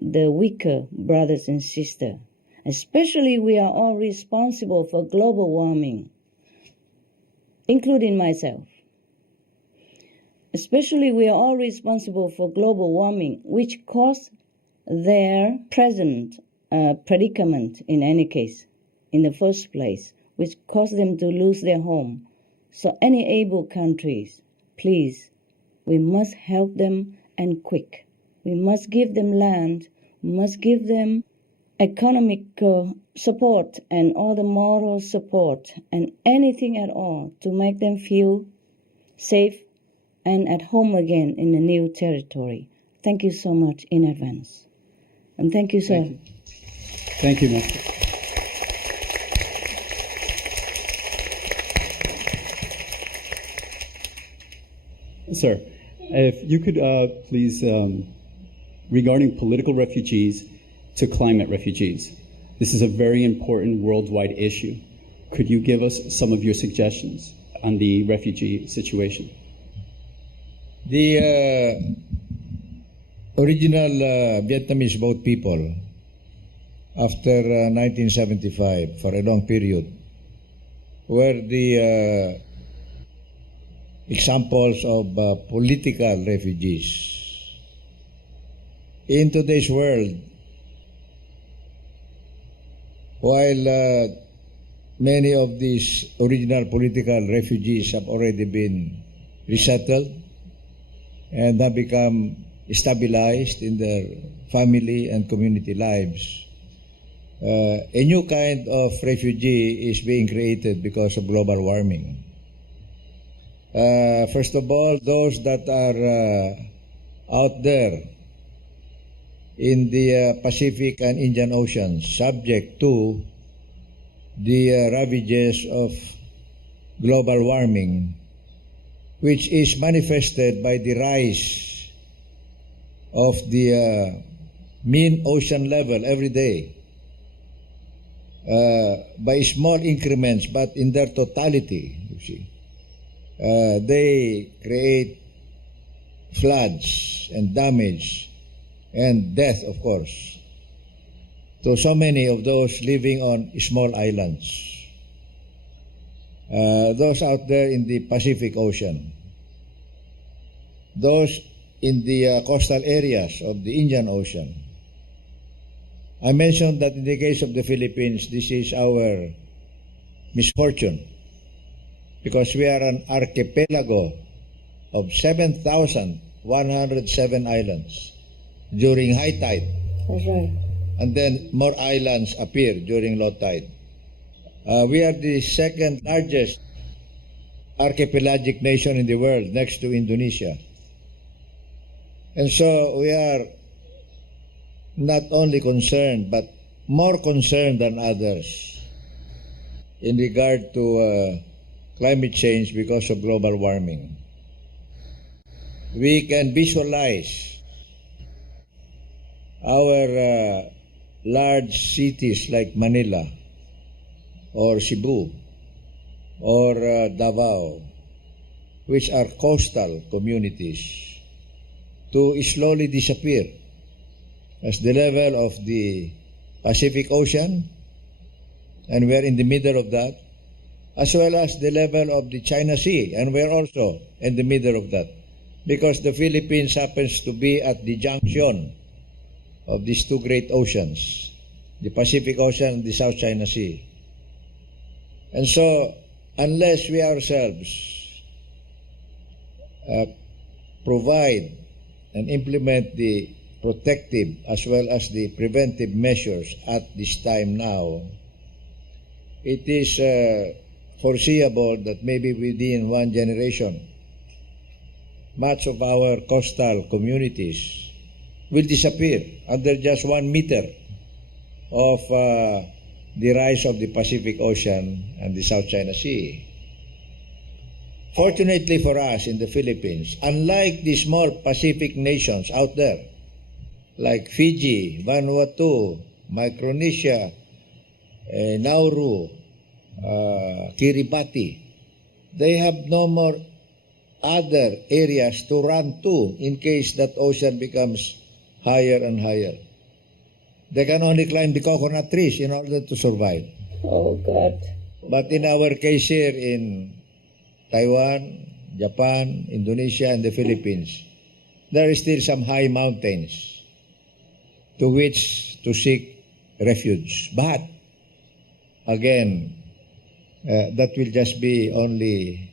the weaker brothers and sisters. Especially, we are all responsible for global warming, including myself. Especially, we are all responsible for global warming, which caused their present predicament in any case, in the first place, which caused them to lose their home. So any able countries, please, we must help them, and quick. We must give them land, we must give them economic support and all the moral support and anything at all to make them feel safe and at home again in the new territory. Thank you so much in advance. And thank you, sir. Thank you, Master. Sir, if you could please, regarding political refugees to climate refugees, this is a very important worldwide issue. Could you give us some of your suggestions on the refugee situation? The original Vietnamese boat people, after 1975, for a long period, were the examples of political refugees. In today's world, while many of these original political refugees have already been resettled and have become stabilized in their family and community lives, a new kind of refugee is being created because of global warming. First of all, those that are out there in the Pacific and Indian Oceans, subject to the ravages of global warming, which is manifested by the rise of the mean ocean level every day, by small increments, but in their totality, you see. They create floods and damage and death, of course, to so many of those living on small islands. Those out there in the Pacific Ocean, those in the coastal areas of the Indian Ocean. I mentioned that in the case of the Philippines, this is our misfortune, because we are an archipelago of 7,107 islands during high tide. That's right. And then more islands appear during low tide. We are the second largest archipelagic nation in the world, next to Indonesia. And so we are not only concerned, but more concerned than others in regard to climate change because of global warming. We can visualize our large cities like Manila or Cebu or Davao, which are coastal communities, to slowly disappear as the level of the Pacific Ocean, and we're in the middle of that, as well as the level of the China Sea, and we're also in the middle of that, because the Philippines happens to be at the junction of these two great oceans, the Pacific Ocean and the South China Sea. And so, unless we ourselves provide and implement the protective as well as the preventive measures at this time now, it is foreseeable that maybe within one generation, much of our coastal communities will disappear under just 1 meter of the rise of the Pacific Ocean and the South China Sea. Fortunately for us in the Philippines, unlike the small Pacific nations out there, like Fiji, Vanuatu, Micronesia, Nauru, Kiribati, they have no more other areas to run to in case that ocean becomes higher and higher. They can only climb the coconut trees in order to survive. Oh, God. But in our case here in Taiwan, Japan, Indonesia, and the Philippines, there is still some high mountains to which to seek refuge. But, again, that will just be only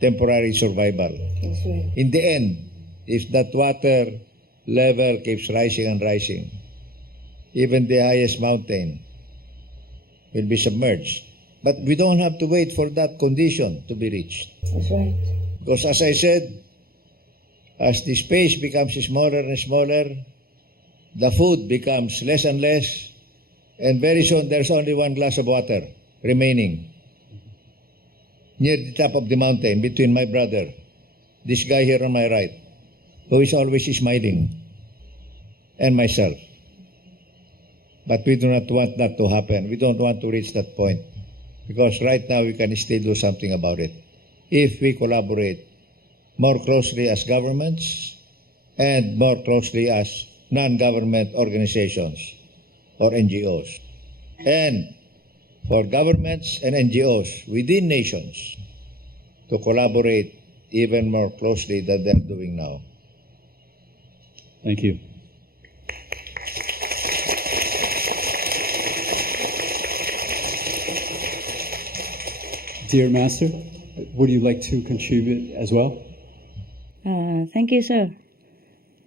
temporary survival. That's right. In the end, if that water level keeps rising and rising, even the highest mountain will be submerged. But we don't have to wait for that condition to be reached. That's right. Because as I said, as the space becomes smaller and smaller, the food becomes less and less, and very soon there's only one glass of water remaining near the top of the mountain between my brother, this guy here on my right, who is always smiling, and myself. But we do not want that to happen. We don't want to reach that point, because right now we can still do something about it if we collaborate more closely as governments and more closely as non-government organizations or NGOs. And for governments and NGOs within nations to collaborate even more closely than they're doing now. Thank you. Dear Master, would you like to contribute as well? Thank you, sir.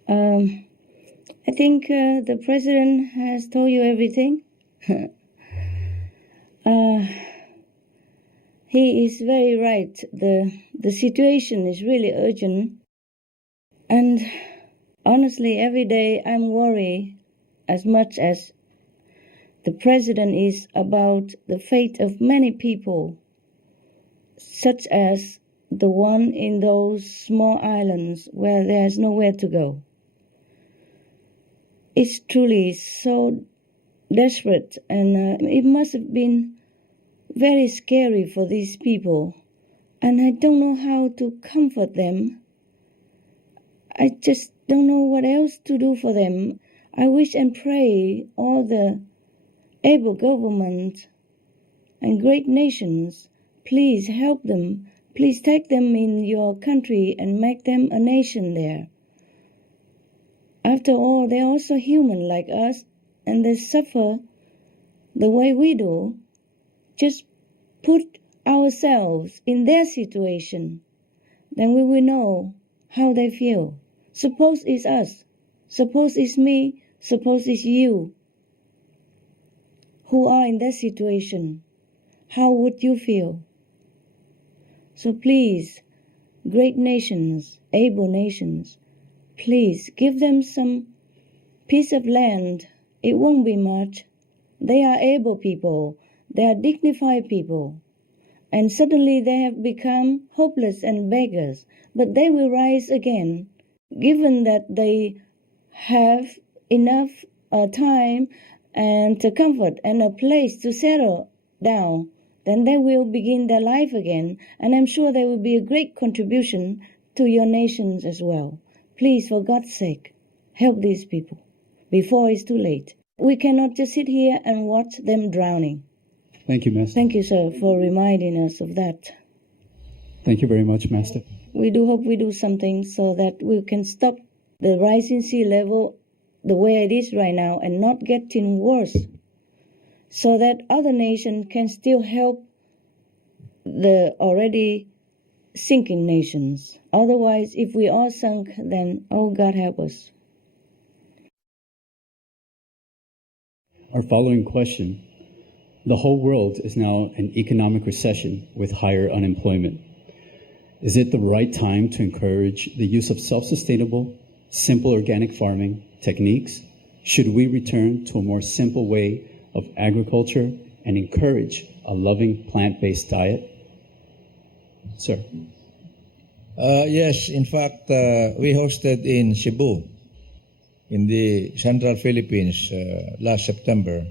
I think the President has told you everything. He is very right. The situation is really urgent. And honestly, every day I'm worried as much as the President is about the fate of many people, such as the one in those small islands where there's nowhere to go. It's truly so desperate, and it must have been very scary for these people, and I don't know how to comfort them. I just don't know what else to do for them. I wish and pray all the able government and great nations, please help them. Please take them in your country and make them a nation there. After all, they're also human like us, and they suffer the way we do. Just put ourselves in their situation, then we will know how they feel. Suppose it's us, suppose it's me, suppose it's you who are in that situation. How would you feel? So please, great nations, able nations, please give them some piece of land. It won't be much. They are able people. They are dignified people. And suddenly they have become hopeless and beggars. But they will rise again, given that they have enough time and comfort and a place to settle down then they will begin their life again, and I'm sure they will be a great contribution to your nations as well. Please, for God's sake, help these people before it's too late. We cannot just sit here and watch them drowning. Thank you, Master. Thank you, sir, for reminding us of that. Thank you very much, Master. We do hope we do something so that we can stop the rising sea level the way it is right now and not getting worse, so that other nations can still help the already sinking nations. Otherwise, if we all sunk, then, oh, God help us. Our following question. The whole world is now in economic recession with higher unemployment. Is it the right time to encourage the use of self-sustainable, simple organic farming techniques? Should we return to a more simple way of agriculture and encourage a loving plant-based diet? Sir. Yes, in fact, we hosted in Cebu, in the Central Philippines, last September,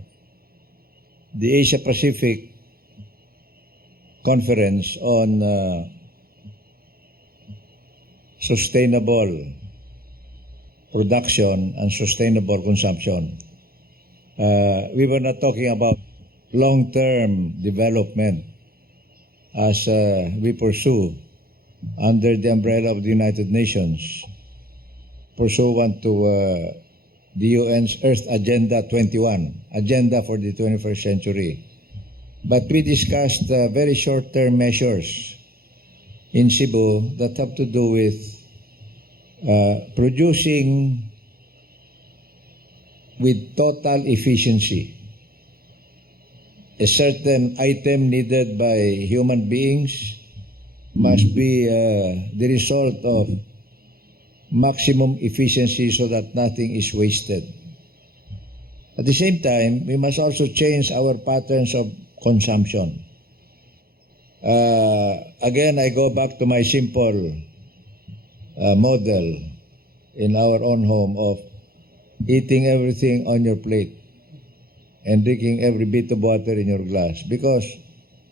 the Asia Pacific Conference on sustainable production and sustainable consumption. We were not talking about long-term development as we pursue under the umbrella of the United Nations, pursuant to the UN's Earth Agenda 21, Agenda for the 21st Century. But we discussed very short-term measures in Cebu that have to do with producing with total efficiency a certain item needed by human beings must be the result of maximum efficiency so that nothing is wasted. At the same time, we must also change our patterns of consumption. Again, I go back to my simple model in our own home of eating everything on your plate and drinking every bit of water in your glass, because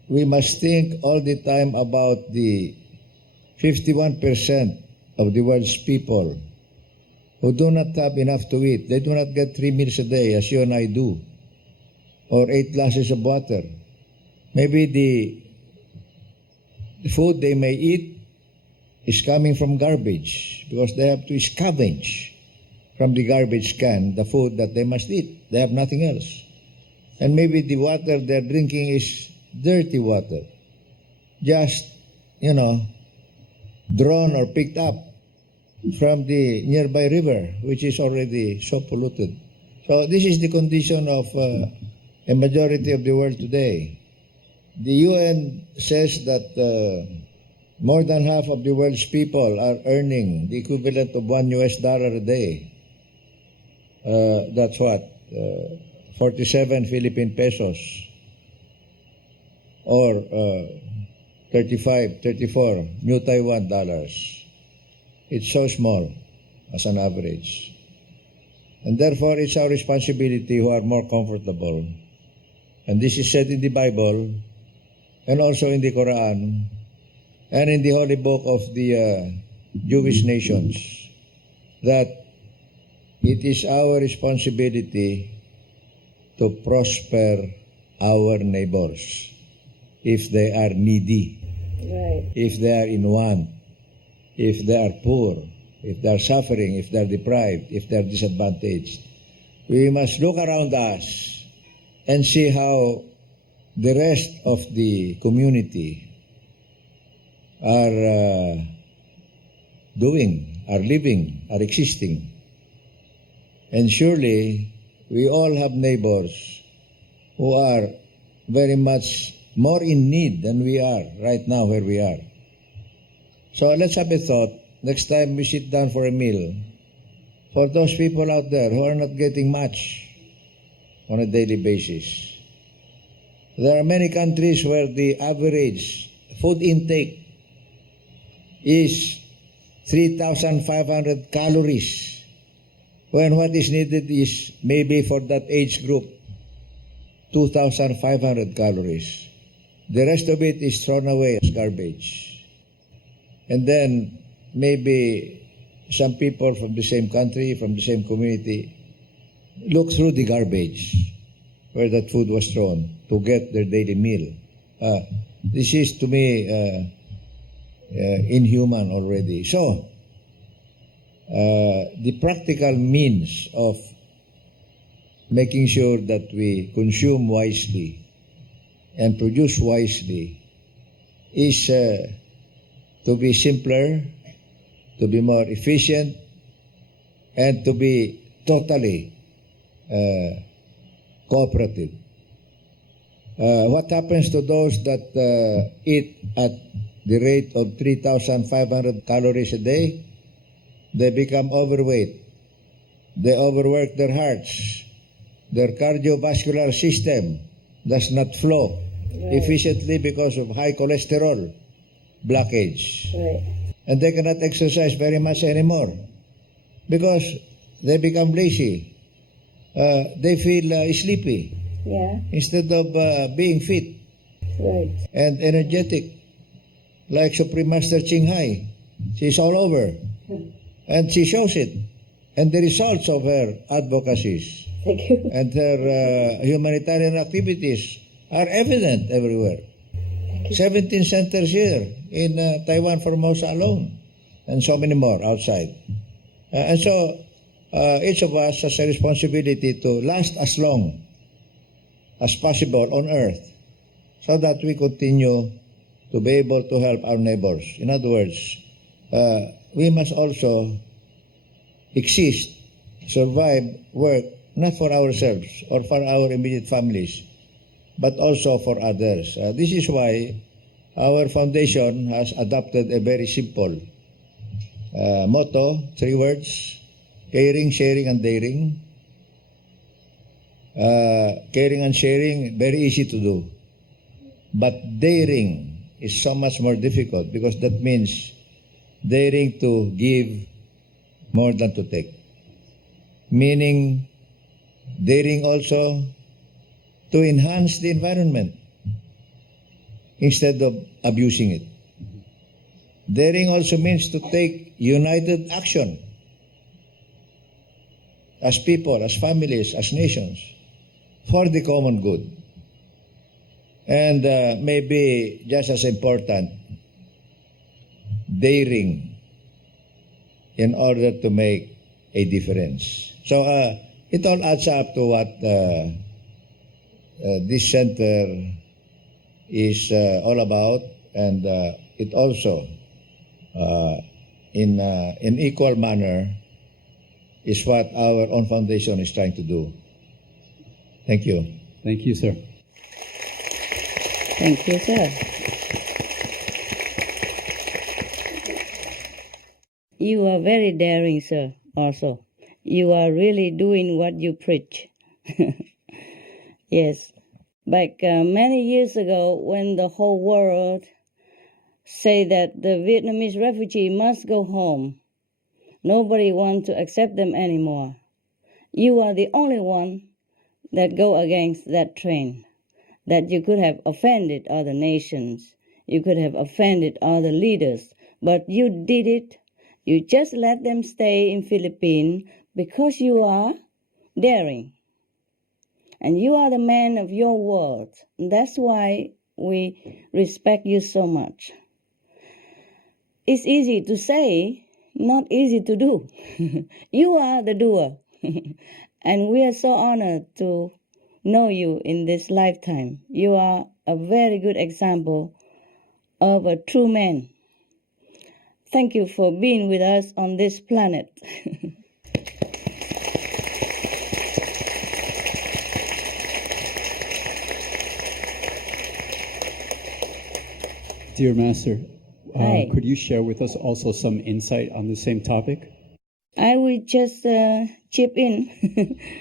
we must think all the time about the 51% of the world's people who do not have enough to eat. They do not get 3 meals a day as you and I do, or 8 glasses of water. Maybe the food they may eat is coming from garbage because they have to scavenge from the garbage can the food that they must eat. They have nothing else. And maybe the water they're drinking is dirty water, just, drawn or picked up from the nearby river, which is already so polluted. So this is the condition of a majority of the world today. The UN says that more than half of the world's people are earning the equivalent of $1 a day. That's what? 47 Philippine pesos, or 34 New Taiwan dollars. It's so small as an average. And therefore, it's our responsibility who are more comfortable. And this is said in the Bible and also in the Quran and in the holy book of the Jewish nations, that it is our responsibility to prosper our neighbors if they are needy, Right. if they are in want, if they are poor, if they are suffering, if they are deprived, if they are disadvantaged. We must look around us and see how the rest of the community are doing, are living, are existing. And surely we all have neighbors who are very much more in need than we are right now where we are. So let's have a thought next time we sit down for a meal for those people out there who are not getting much on a daily basis. There are many countries where the average food intake is 3,500 calories, when what is needed is maybe for that age group 2,500 calories. The rest of it is thrown away as garbage. And then maybe some people from the same country, from the same community, look through the garbage where that food was thrown to get their daily meal. This is, to me, inhuman already. So, the practical means of making sure that we consume wisely and produce wisely is to be simpler, to be more efficient, and to be totally cooperative. What happens to those that eat at the rate of 3,500 calories a day? They become overweight. They overwork their hearts. Their cardiovascular system does not flow efficiently because of high cholesterol blockage. Right. And they cannot exercise very much anymore because they become lazy. They feel sleepy instead of being fit and energetic, like Supreme Master Ching Hai. She's all over, and she shows it. And the results of her advocacies and her humanitarian activities are evident everywhere. 17 centers here in Taiwan, Formosa alone, and so many more outside. And so each of us has a responsibility to last as long as possible on earth so that we continue to be able to help our neighbors. In other words, we must also exist, survive, work, not for ourselves or for our immediate families, but also for others. This is why our foundation has adopted a very simple motto, 3 words: caring, sharing, and daring. Caring and sharing, very easy to do. But daring is so much more difficult because that means daring to give more than to take. Meaning, daring also to enhance the environment instead of abusing it. Daring also means to take united action as people, as families, as nations for the common good. And maybe just as important, daring in order to make a difference. So it all adds up to what this center is all about, and it also, in equal manner, is what our own foundation is trying to do. Thank you. Thank you, sir. Thank you, sir. You are very daring, sir, also. You are really doing what you preach. Yes. Back many years ago, when the whole world say that the Vietnamese refugee must go home, nobody wants to accept them anymore. You are the only one that go against that trend, that you could have offended other nations, you could have offended other leaders, but you did it. You just let them stay in Philippines because you are daring. And you are the man of your word. And that's why we respect you so much. It's easy to say, not easy to do. You are the doer. And we are so honored to know you in this lifetime. You are a very good example of a true man. Thank you for being with us on this planet. Dear Master, Hi. could you share with us also some insight on the same topic? I will just chip in.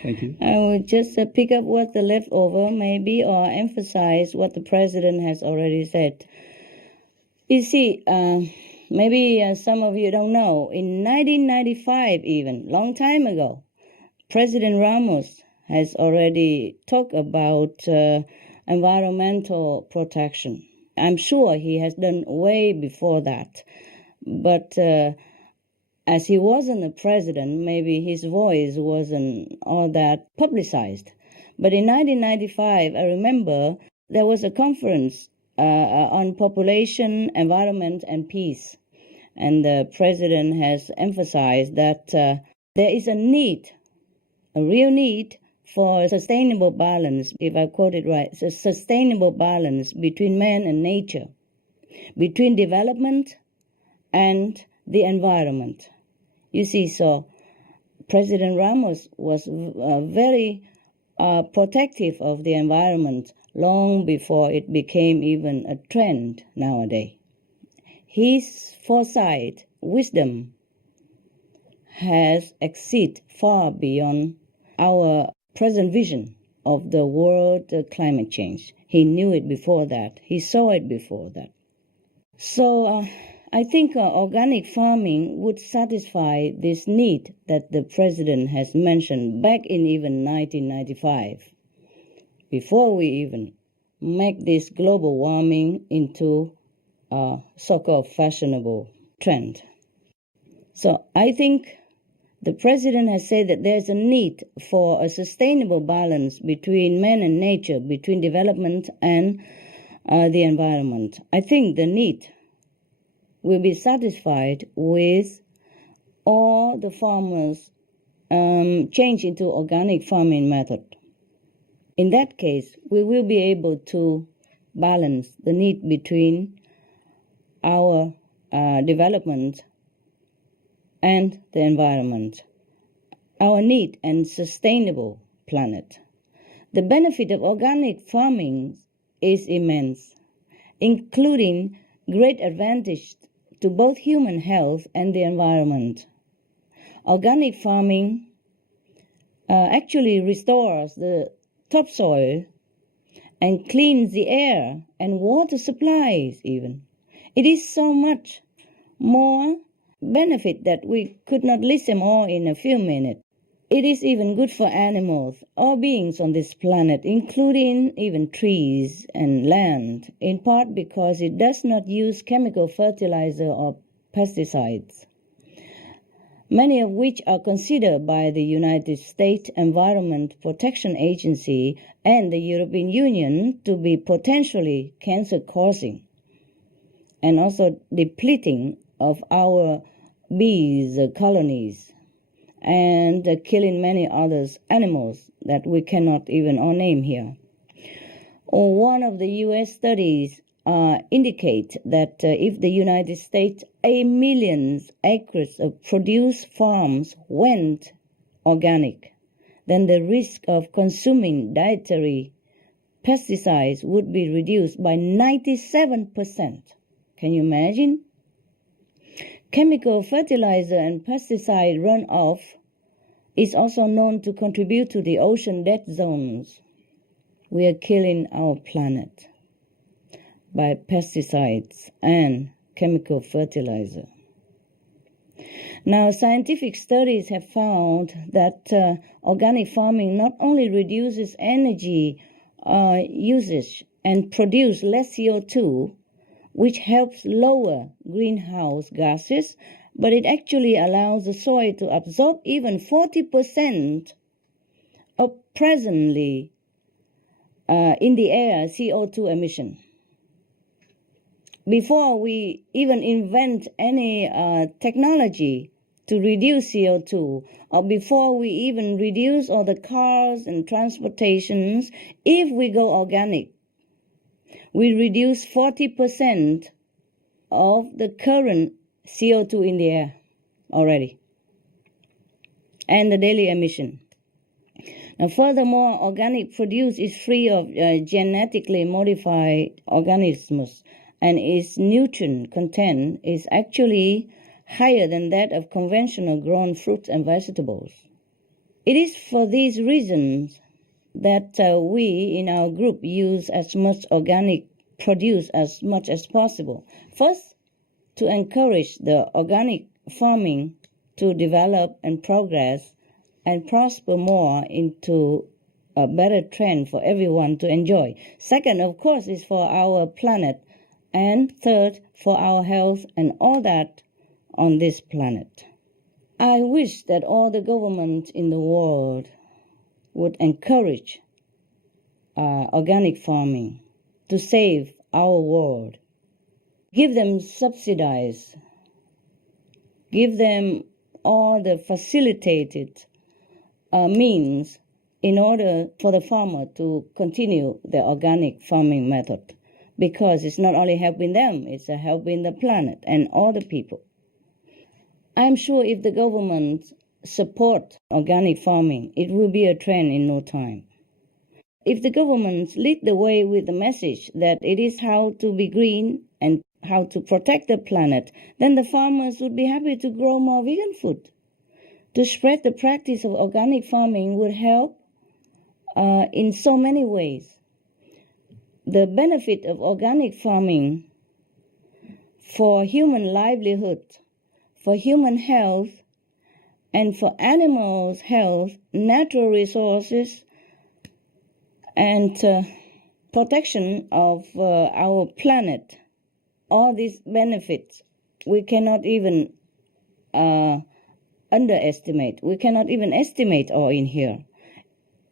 Thank you. I will just pick up what the leftover maybe, or emphasize what the president has already said. You see, maybe some of you don't know, in 1995 even, long time ago, President Ramos has already talked about environmental protection. I'm sure he has done way before that, but as he wasn't a president, maybe his voice wasn't all that publicized. But in 1995, I remember there was a conference on population, environment, and peace. And the president has emphasized that there is a need, a real need for sustainable balance, if I quote it right, a sustainable balance between man and nature, between development and the environment. You see, so President Ramos was very protective of the environment long before it became even a trend nowadays. His foresight, wisdom, has exceeded far beyond our present vision of the world climate change. He knew it before that. He saw it before that. So I think organic farming would satisfy this need that the president has mentioned back in even 1995, before we even make this global warming into a so-called fashionable trend. So I think the president has said that there's a need for a sustainable balance between man and nature, between development and the environment. I think the need will be satisfied with all the farmers change into organic farming method. In that case, we will be able to balance the need between our development and the environment, our need and sustainable planet. The benefit of organic farming is immense, including great advantage to both human health and the environment. Organic farming actually restores the topsoil and cleans the air and water supplies even. It is so much more benefit that we could not list them all in a few minutes. It is even good for animals, all beings on this planet, including even trees and land, in part because it does not use chemical fertilizer or pesticides, many of which are considered by the United States Environment Protection Agency and the European Union to be potentially cancer-causing and also depleting of our bees colonies and killing many other animals that we cannot even all name here. One of the U.S. studies indicate that if the United States 8 million acres of produce farms went organic, then the risk of consuming dietary pesticides would be reduced by 97%. Can you imagine? Chemical fertilizer and pesticide runoff is also known to contribute to the ocean dead zones. We are killing our planet by pesticides and chemical fertilizer. Now, scientific studies have found that organic farming not only reduces energy usage and produce less CO2, which helps lower greenhouse gases, but it actually allows the soil to absorb even 40% of presently in the air CO2 emission. Before we even invent any technology to reduce CO2, or before we even reduce all the cars and transportations, if we go organic, we reduce 40% of the current CO2 in the air already, and the daily emission. Now, furthermore, organic produce is free of genetically modified organisms, and its nutrient content is actually higher than that of conventional grown fruits and vegetables. It is for these reasons that we in our group use as much organic produce as much as possible. First, to encourage the organic farming to develop and progress and prosper more into a better trend for everyone to enjoy. Second, of course, is for our planet. And third, for our health and all that on this planet. I wish that all the governments in the world would encourage organic farming to save our world. Give them subsidies. Give them all the facilitated means in order for the farmer to continue the organic farming method, because it's not only helping them, it's helping the planet and all the people. I'm sure if the government support organic farming, it will be a trend in no time. If the government lead the way with the message that it is how to be green and how to protect the planet, then the farmers would be happy to grow more vegan food. To spread the practice of organic farming would help in so many ways. The benefit of organic farming for human livelihood, for human health, and for animals' health, natural resources, and protection of our planet, all these benefits we cannot even underestimate. We cannot even estimate all in here.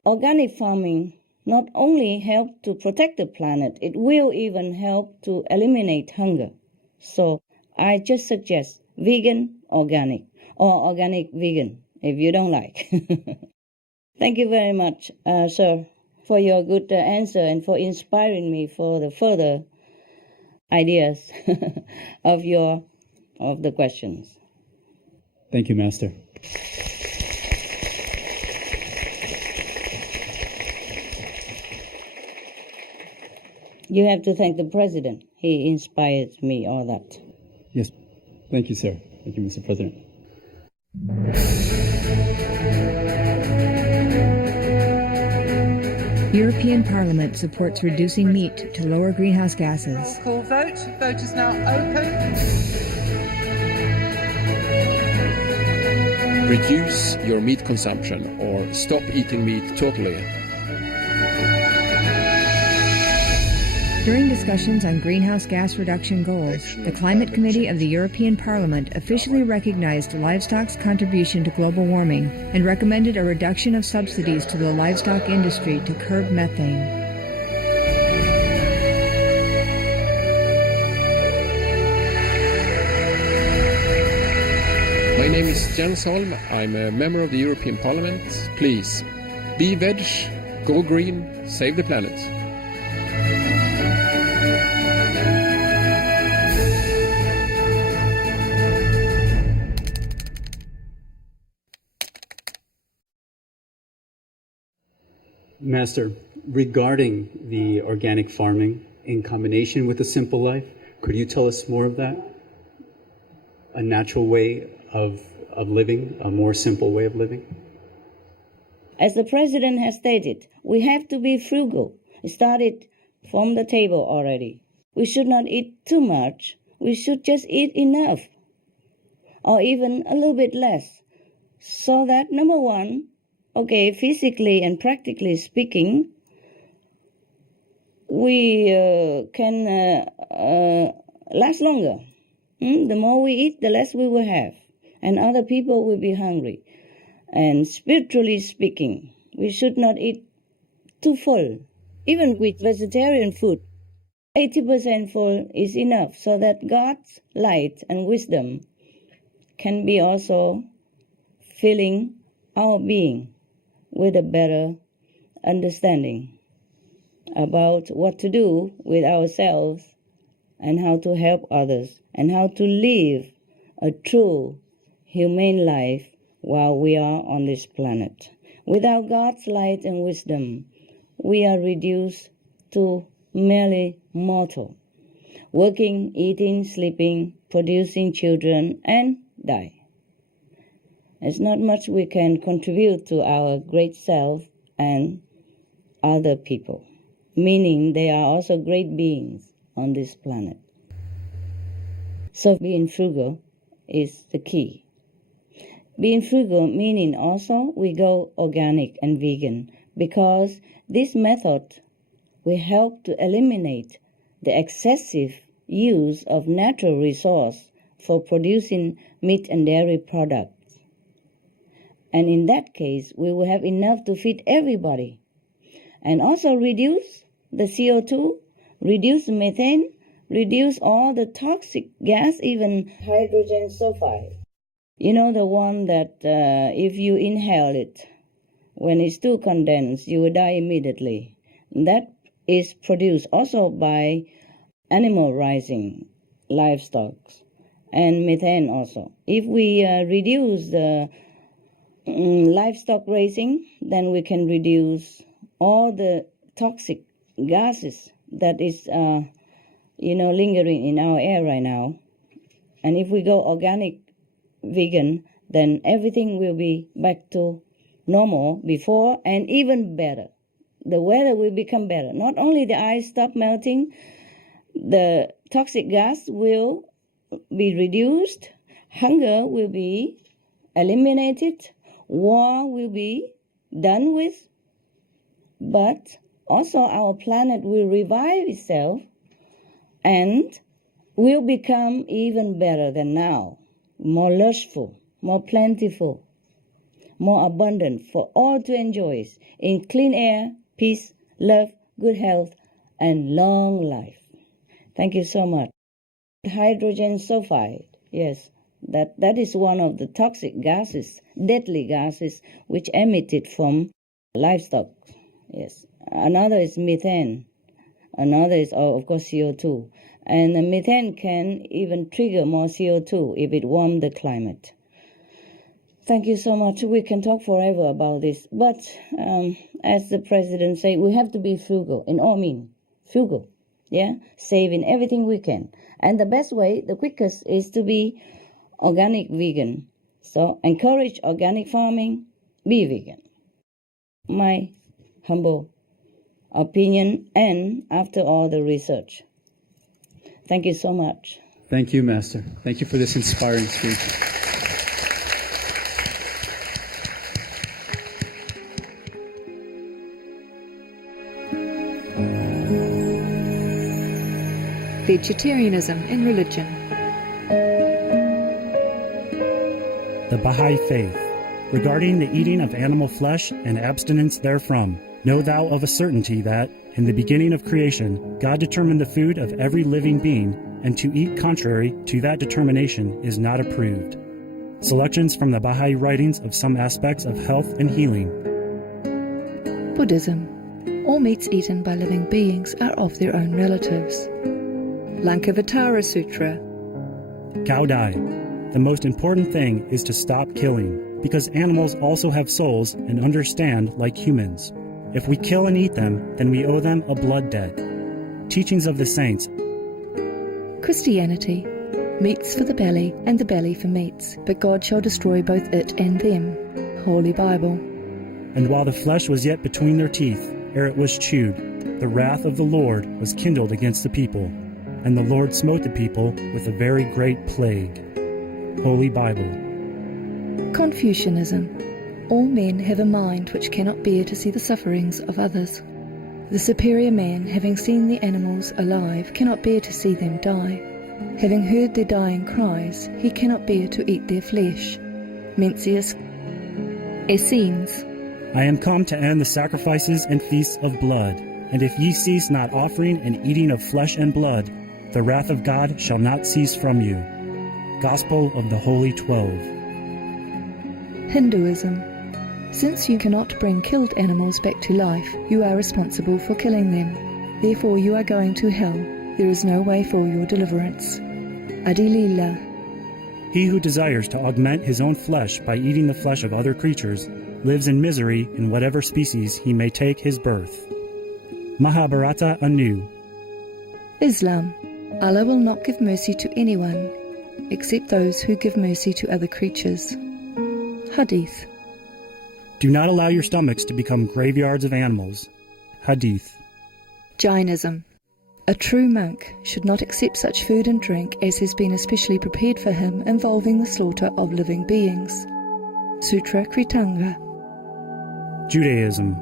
Organic farming not only help to protect the planet, it will even help to eliminate hunger. So I just suggest vegan organic or organic vegan if you don't like. Thank you very much, sir, for your good answer and for inspiring me for the further ideas of the questions. Thank you, Master. You have to thank the president. He inspired me, all that. Yes. Thank you, sir. Thank you, Mr. President. European Parliament supports reducing meat to lower greenhouse gases. Call vote. Vote is now open. Reduce your meat consumption or stop eating meat totally. During discussions on greenhouse gas reduction goals, the Climate Committee of the European Parliament officially recognized livestock's contribution to global warming and recommended a reduction of subsidies to the livestock industry to curb methane. My name is Jens Holm. I'm a member of the European Parliament. Please, be veg, go green, save the planet. Master, regarding the organic farming in combination with a simple life, could you tell us more of that? A natural way of living, a more simple way of living? As the president has stated, we have to be frugal. It started from the table already. We should not eat too much. We should just eat enough, or even a little bit less. So that, number one, okay, physically and practically speaking, we can last longer. The more we eat, the less we will have, and other people will be hungry. And spiritually speaking, we should not eat too full. Even with vegetarian food, 80% full is enough, so that God's light and wisdom can be also filling our being with a better understanding about what to do with ourselves and how to help others and how to live a true humane life while we are on this planet. Without God's light and wisdom, we are reduced to merely mortal, working, eating, sleeping, producing children, and die. There's not much we can contribute to our great self and other people, meaning they are also great beings on this planet. So being frugal is the key. Being frugal meaning also we go organic and vegan, because this method will help to eliminate the excessive use of natural resource for producing meat and dairy products. And in that case, we will have enough to feed everybody. And also reduce the CO2, reduce methane, reduce all the toxic gas, even hydrogen sulfide. You know, the one that if you inhale it, when it's too condensed, you will die immediately. That is produced also by animal raising livestock and methane also. If we reduce the livestock raising, then we can reduce all the toxic gases that is lingering in our air right now. And if we go organic vegan, then everything will be back to normal before and even better. The weather will become better. Not only the ice stop melting, the toxic gas will be reduced, hunger will be eliminated, war will be done with, but also our planet will revive itself and will become even better than now, more lustful, more plentiful, more abundant for all to enjoy in clean air, peace, love, good health, and long life. Thank you so much. Hydrogen sulfide, yes, that is one of the toxic gases, deadly gases, which emitted from livestock. Yes. Another is methane. Another is, of course, CO2. And the methane can even trigger more CO2 if it warms the climate. Thank you so much. We can talk forever about this. But as the president said, we have to be frugal in all means. Frugal, yeah? Saving everything we can. And the best way, the quickest, is to be organic vegan. So encourage organic farming, be vegan. My humble opinion, and after all the research. Thank you so much. Thank you, Master. Thank you for this inspiring speech. Vegetarianism in religion. The Baha'i Faith. Regarding the eating of animal flesh and abstinence therefrom, know thou of a certainty that, in the beginning of creation, God determined the food of every living being, and to eat contrary to that determination is not approved. Selections from the Baha'i writings of some aspects of health and healing. Buddhism. All meats eaten by living beings are of their own relatives. Lankavatara Sutra. Cao Dai. The most important thing is to stop killing, because animals also have souls and understand like humans. If we kill and eat them, then we owe them a blood debt. Teachings of the Saints. Christianity. Meats for the belly, and the belly for meats, but God shall destroy both it and them. Holy Bible. And while the flesh was yet between their teeth, ere it was chewed, the wrath of the Lord was kindled against the people, and the Lord smote the people with a very great plague. Holy Bible. Confucianism. All men have a mind which cannot bear to see the sufferings of others. The superior man, having seen the animals alive, cannot bear to see them die. Having heard their dying cries, he cannot bear to eat their flesh. Mencius. Essenes. I am come to end the sacrifices and feasts of blood, and if ye cease not offering and eating of flesh and blood, the wrath of God shall not cease from you. Gospel of the Holy 12. Hinduism. Since you cannot bring killed animals back to life, you are responsible for killing them. Therefore you are going to hell. There is no way for your deliverance. Adilila. He who desires to augment his own flesh by eating the flesh of other creatures lives in misery in whatever species he may take his birth. Mahabharata anew. Islam. Allah will not give mercy to anyone except those who give mercy to other creatures. Hadith. Do not allow your stomachs to become graveyards of animals. Hadith. Jainism. A true monk should not accept such food and drink as has been especially prepared for him involving the slaughter of living beings. Sutra Kritanga. Judaism.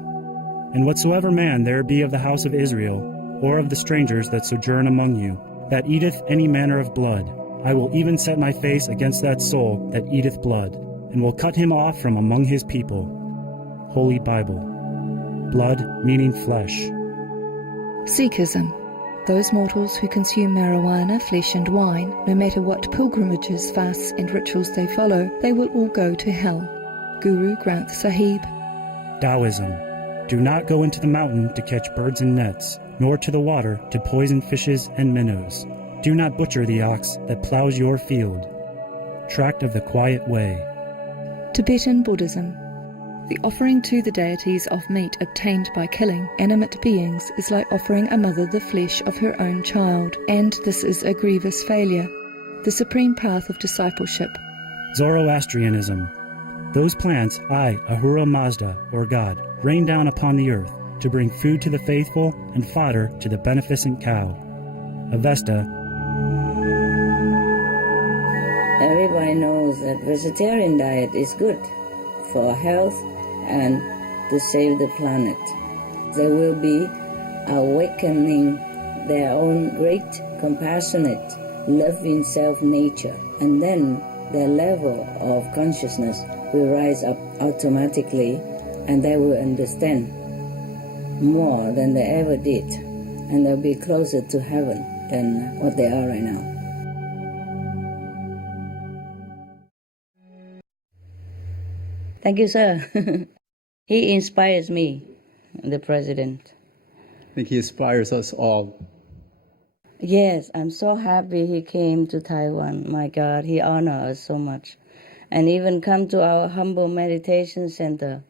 And whatsoever man there be of the house of Israel, or of the strangers that sojourn among you, that eateth any manner of blood, I will even set my face against that soul that eateth blood, and will cut him off from among his people. Holy Bible. Blood meaning flesh. Sikhism. Those mortals who consume marijuana, flesh and wine, no matter what pilgrimages, fasts and rituals they follow, they will all go to hell. Guru Granth Sahib. Taoism. Do not go into the mountain to catch birds and nets, nor to the water to poison fishes and minnows. Do not butcher the ox that plows your field. Tract of the Quiet Way. Tibetan Buddhism. The offering to the deities of meat obtained by killing animate beings is like offering a mother the flesh of her own child, and this is a grievous failure. The supreme path of discipleship. Zoroastrianism. Those plants I, Ahura Mazda, or God, rain down upon the earth to bring food to the faithful and fodder to the beneficent cow. Avesta. Everybody knows that vegetarian diet is good for health and to save the planet. They will be awakening their own great, compassionate, loving self-nature, and then their level of consciousness will rise up automatically, and they will understand more than they ever did, and they'll be closer to heaven than what they are right now. Thank you, sir. He inspires me, the president. I think he inspires us all. Yes, I'm so happy he came to Taiwan. My God, he honors us so much. And even come to our humble meditation center.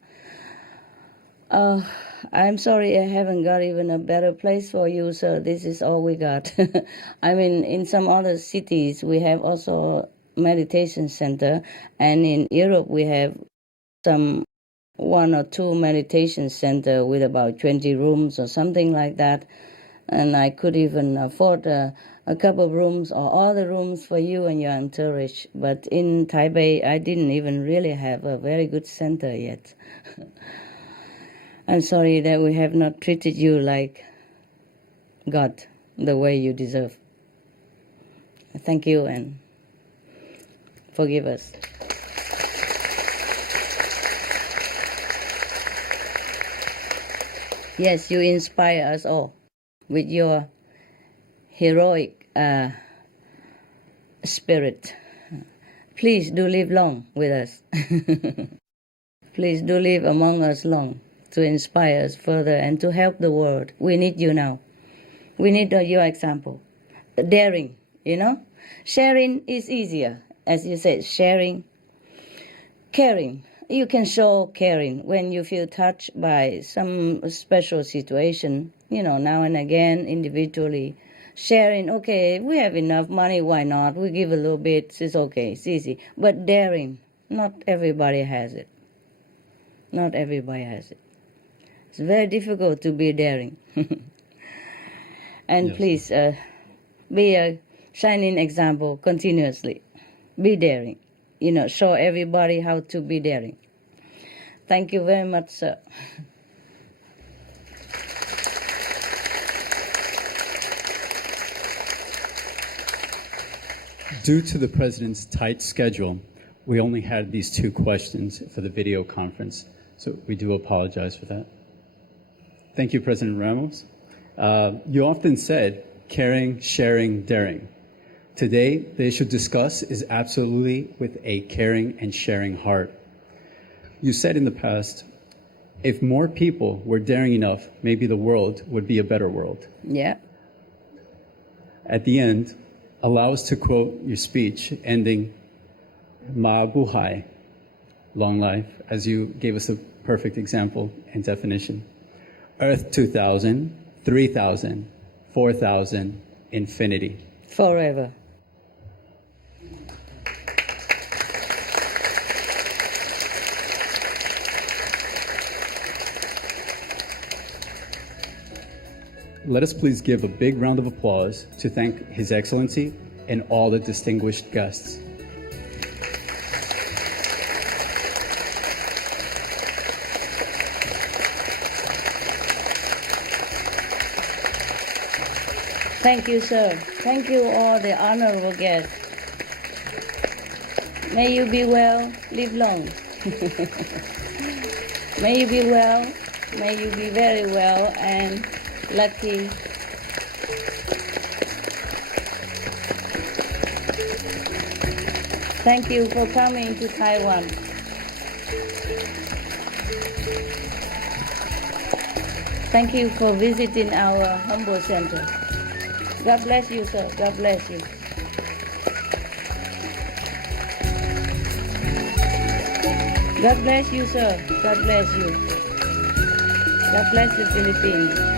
I'm sorry I haven't got even a better place for you, sir. This is all we got. I mean, in some other cities, we have also a meditation center. And in Europe, we have some 1 or 2 meditation center with about 20 rooms or something like that. And I could even afford a couple of rooms or all the rooms for you and your entourage. But in Taipei, I didn't even really have a very good center yet. I'm sorry that we have not treated you like God, the way you deserve. Thank you and forgive us. Yes, you inspire us all with your heroic spirit. Please do live long with us. Please do live among us long to inspire us further and to help the world. We need you now. We need your example. Daring, Sharing is easier. As you said, sharing. Caring. You can show caring when you feel touched by some special situation, now and again, individually. Sharing, okay, we have enough money, why not? We give a little bit, it's okay, it's easy. But daring, not everybody has it. Not everybody has it. It's very difficult to be daring. And yes. Please, be a shining example continuously. Be daring. Show everybody how to be daring. Thank you very much, sir. Due to the President's tight schedule, we only had these 2 questions for the video conference, so we do apologize for that. Thank you, President Ramos. You often said, caring, sharing, daring. Today, the issue discussed is absolutely with a caring and sharing heart. You said in the past, if more people were daring enough, maybe the world would be a better world. Yeah. At the end, allow us to quote your speech ending, Mabuhay, long life, as you gave us a perfect example and definition. Earth 2000, 3000, 4000, infinity. Forever. Let us please give a big round of applause to thank His Excellency and all the distinguished guests. Thank you, sir. Thank you, all the honorable guests. May you be well, live long. May you be well, may you be very well and lucky. Thank you for coming to Taiwan. Thank you for visiting our humble center. God bless you, sir. God bless you. God bless you, sir. God bless you. God bless the Philippines.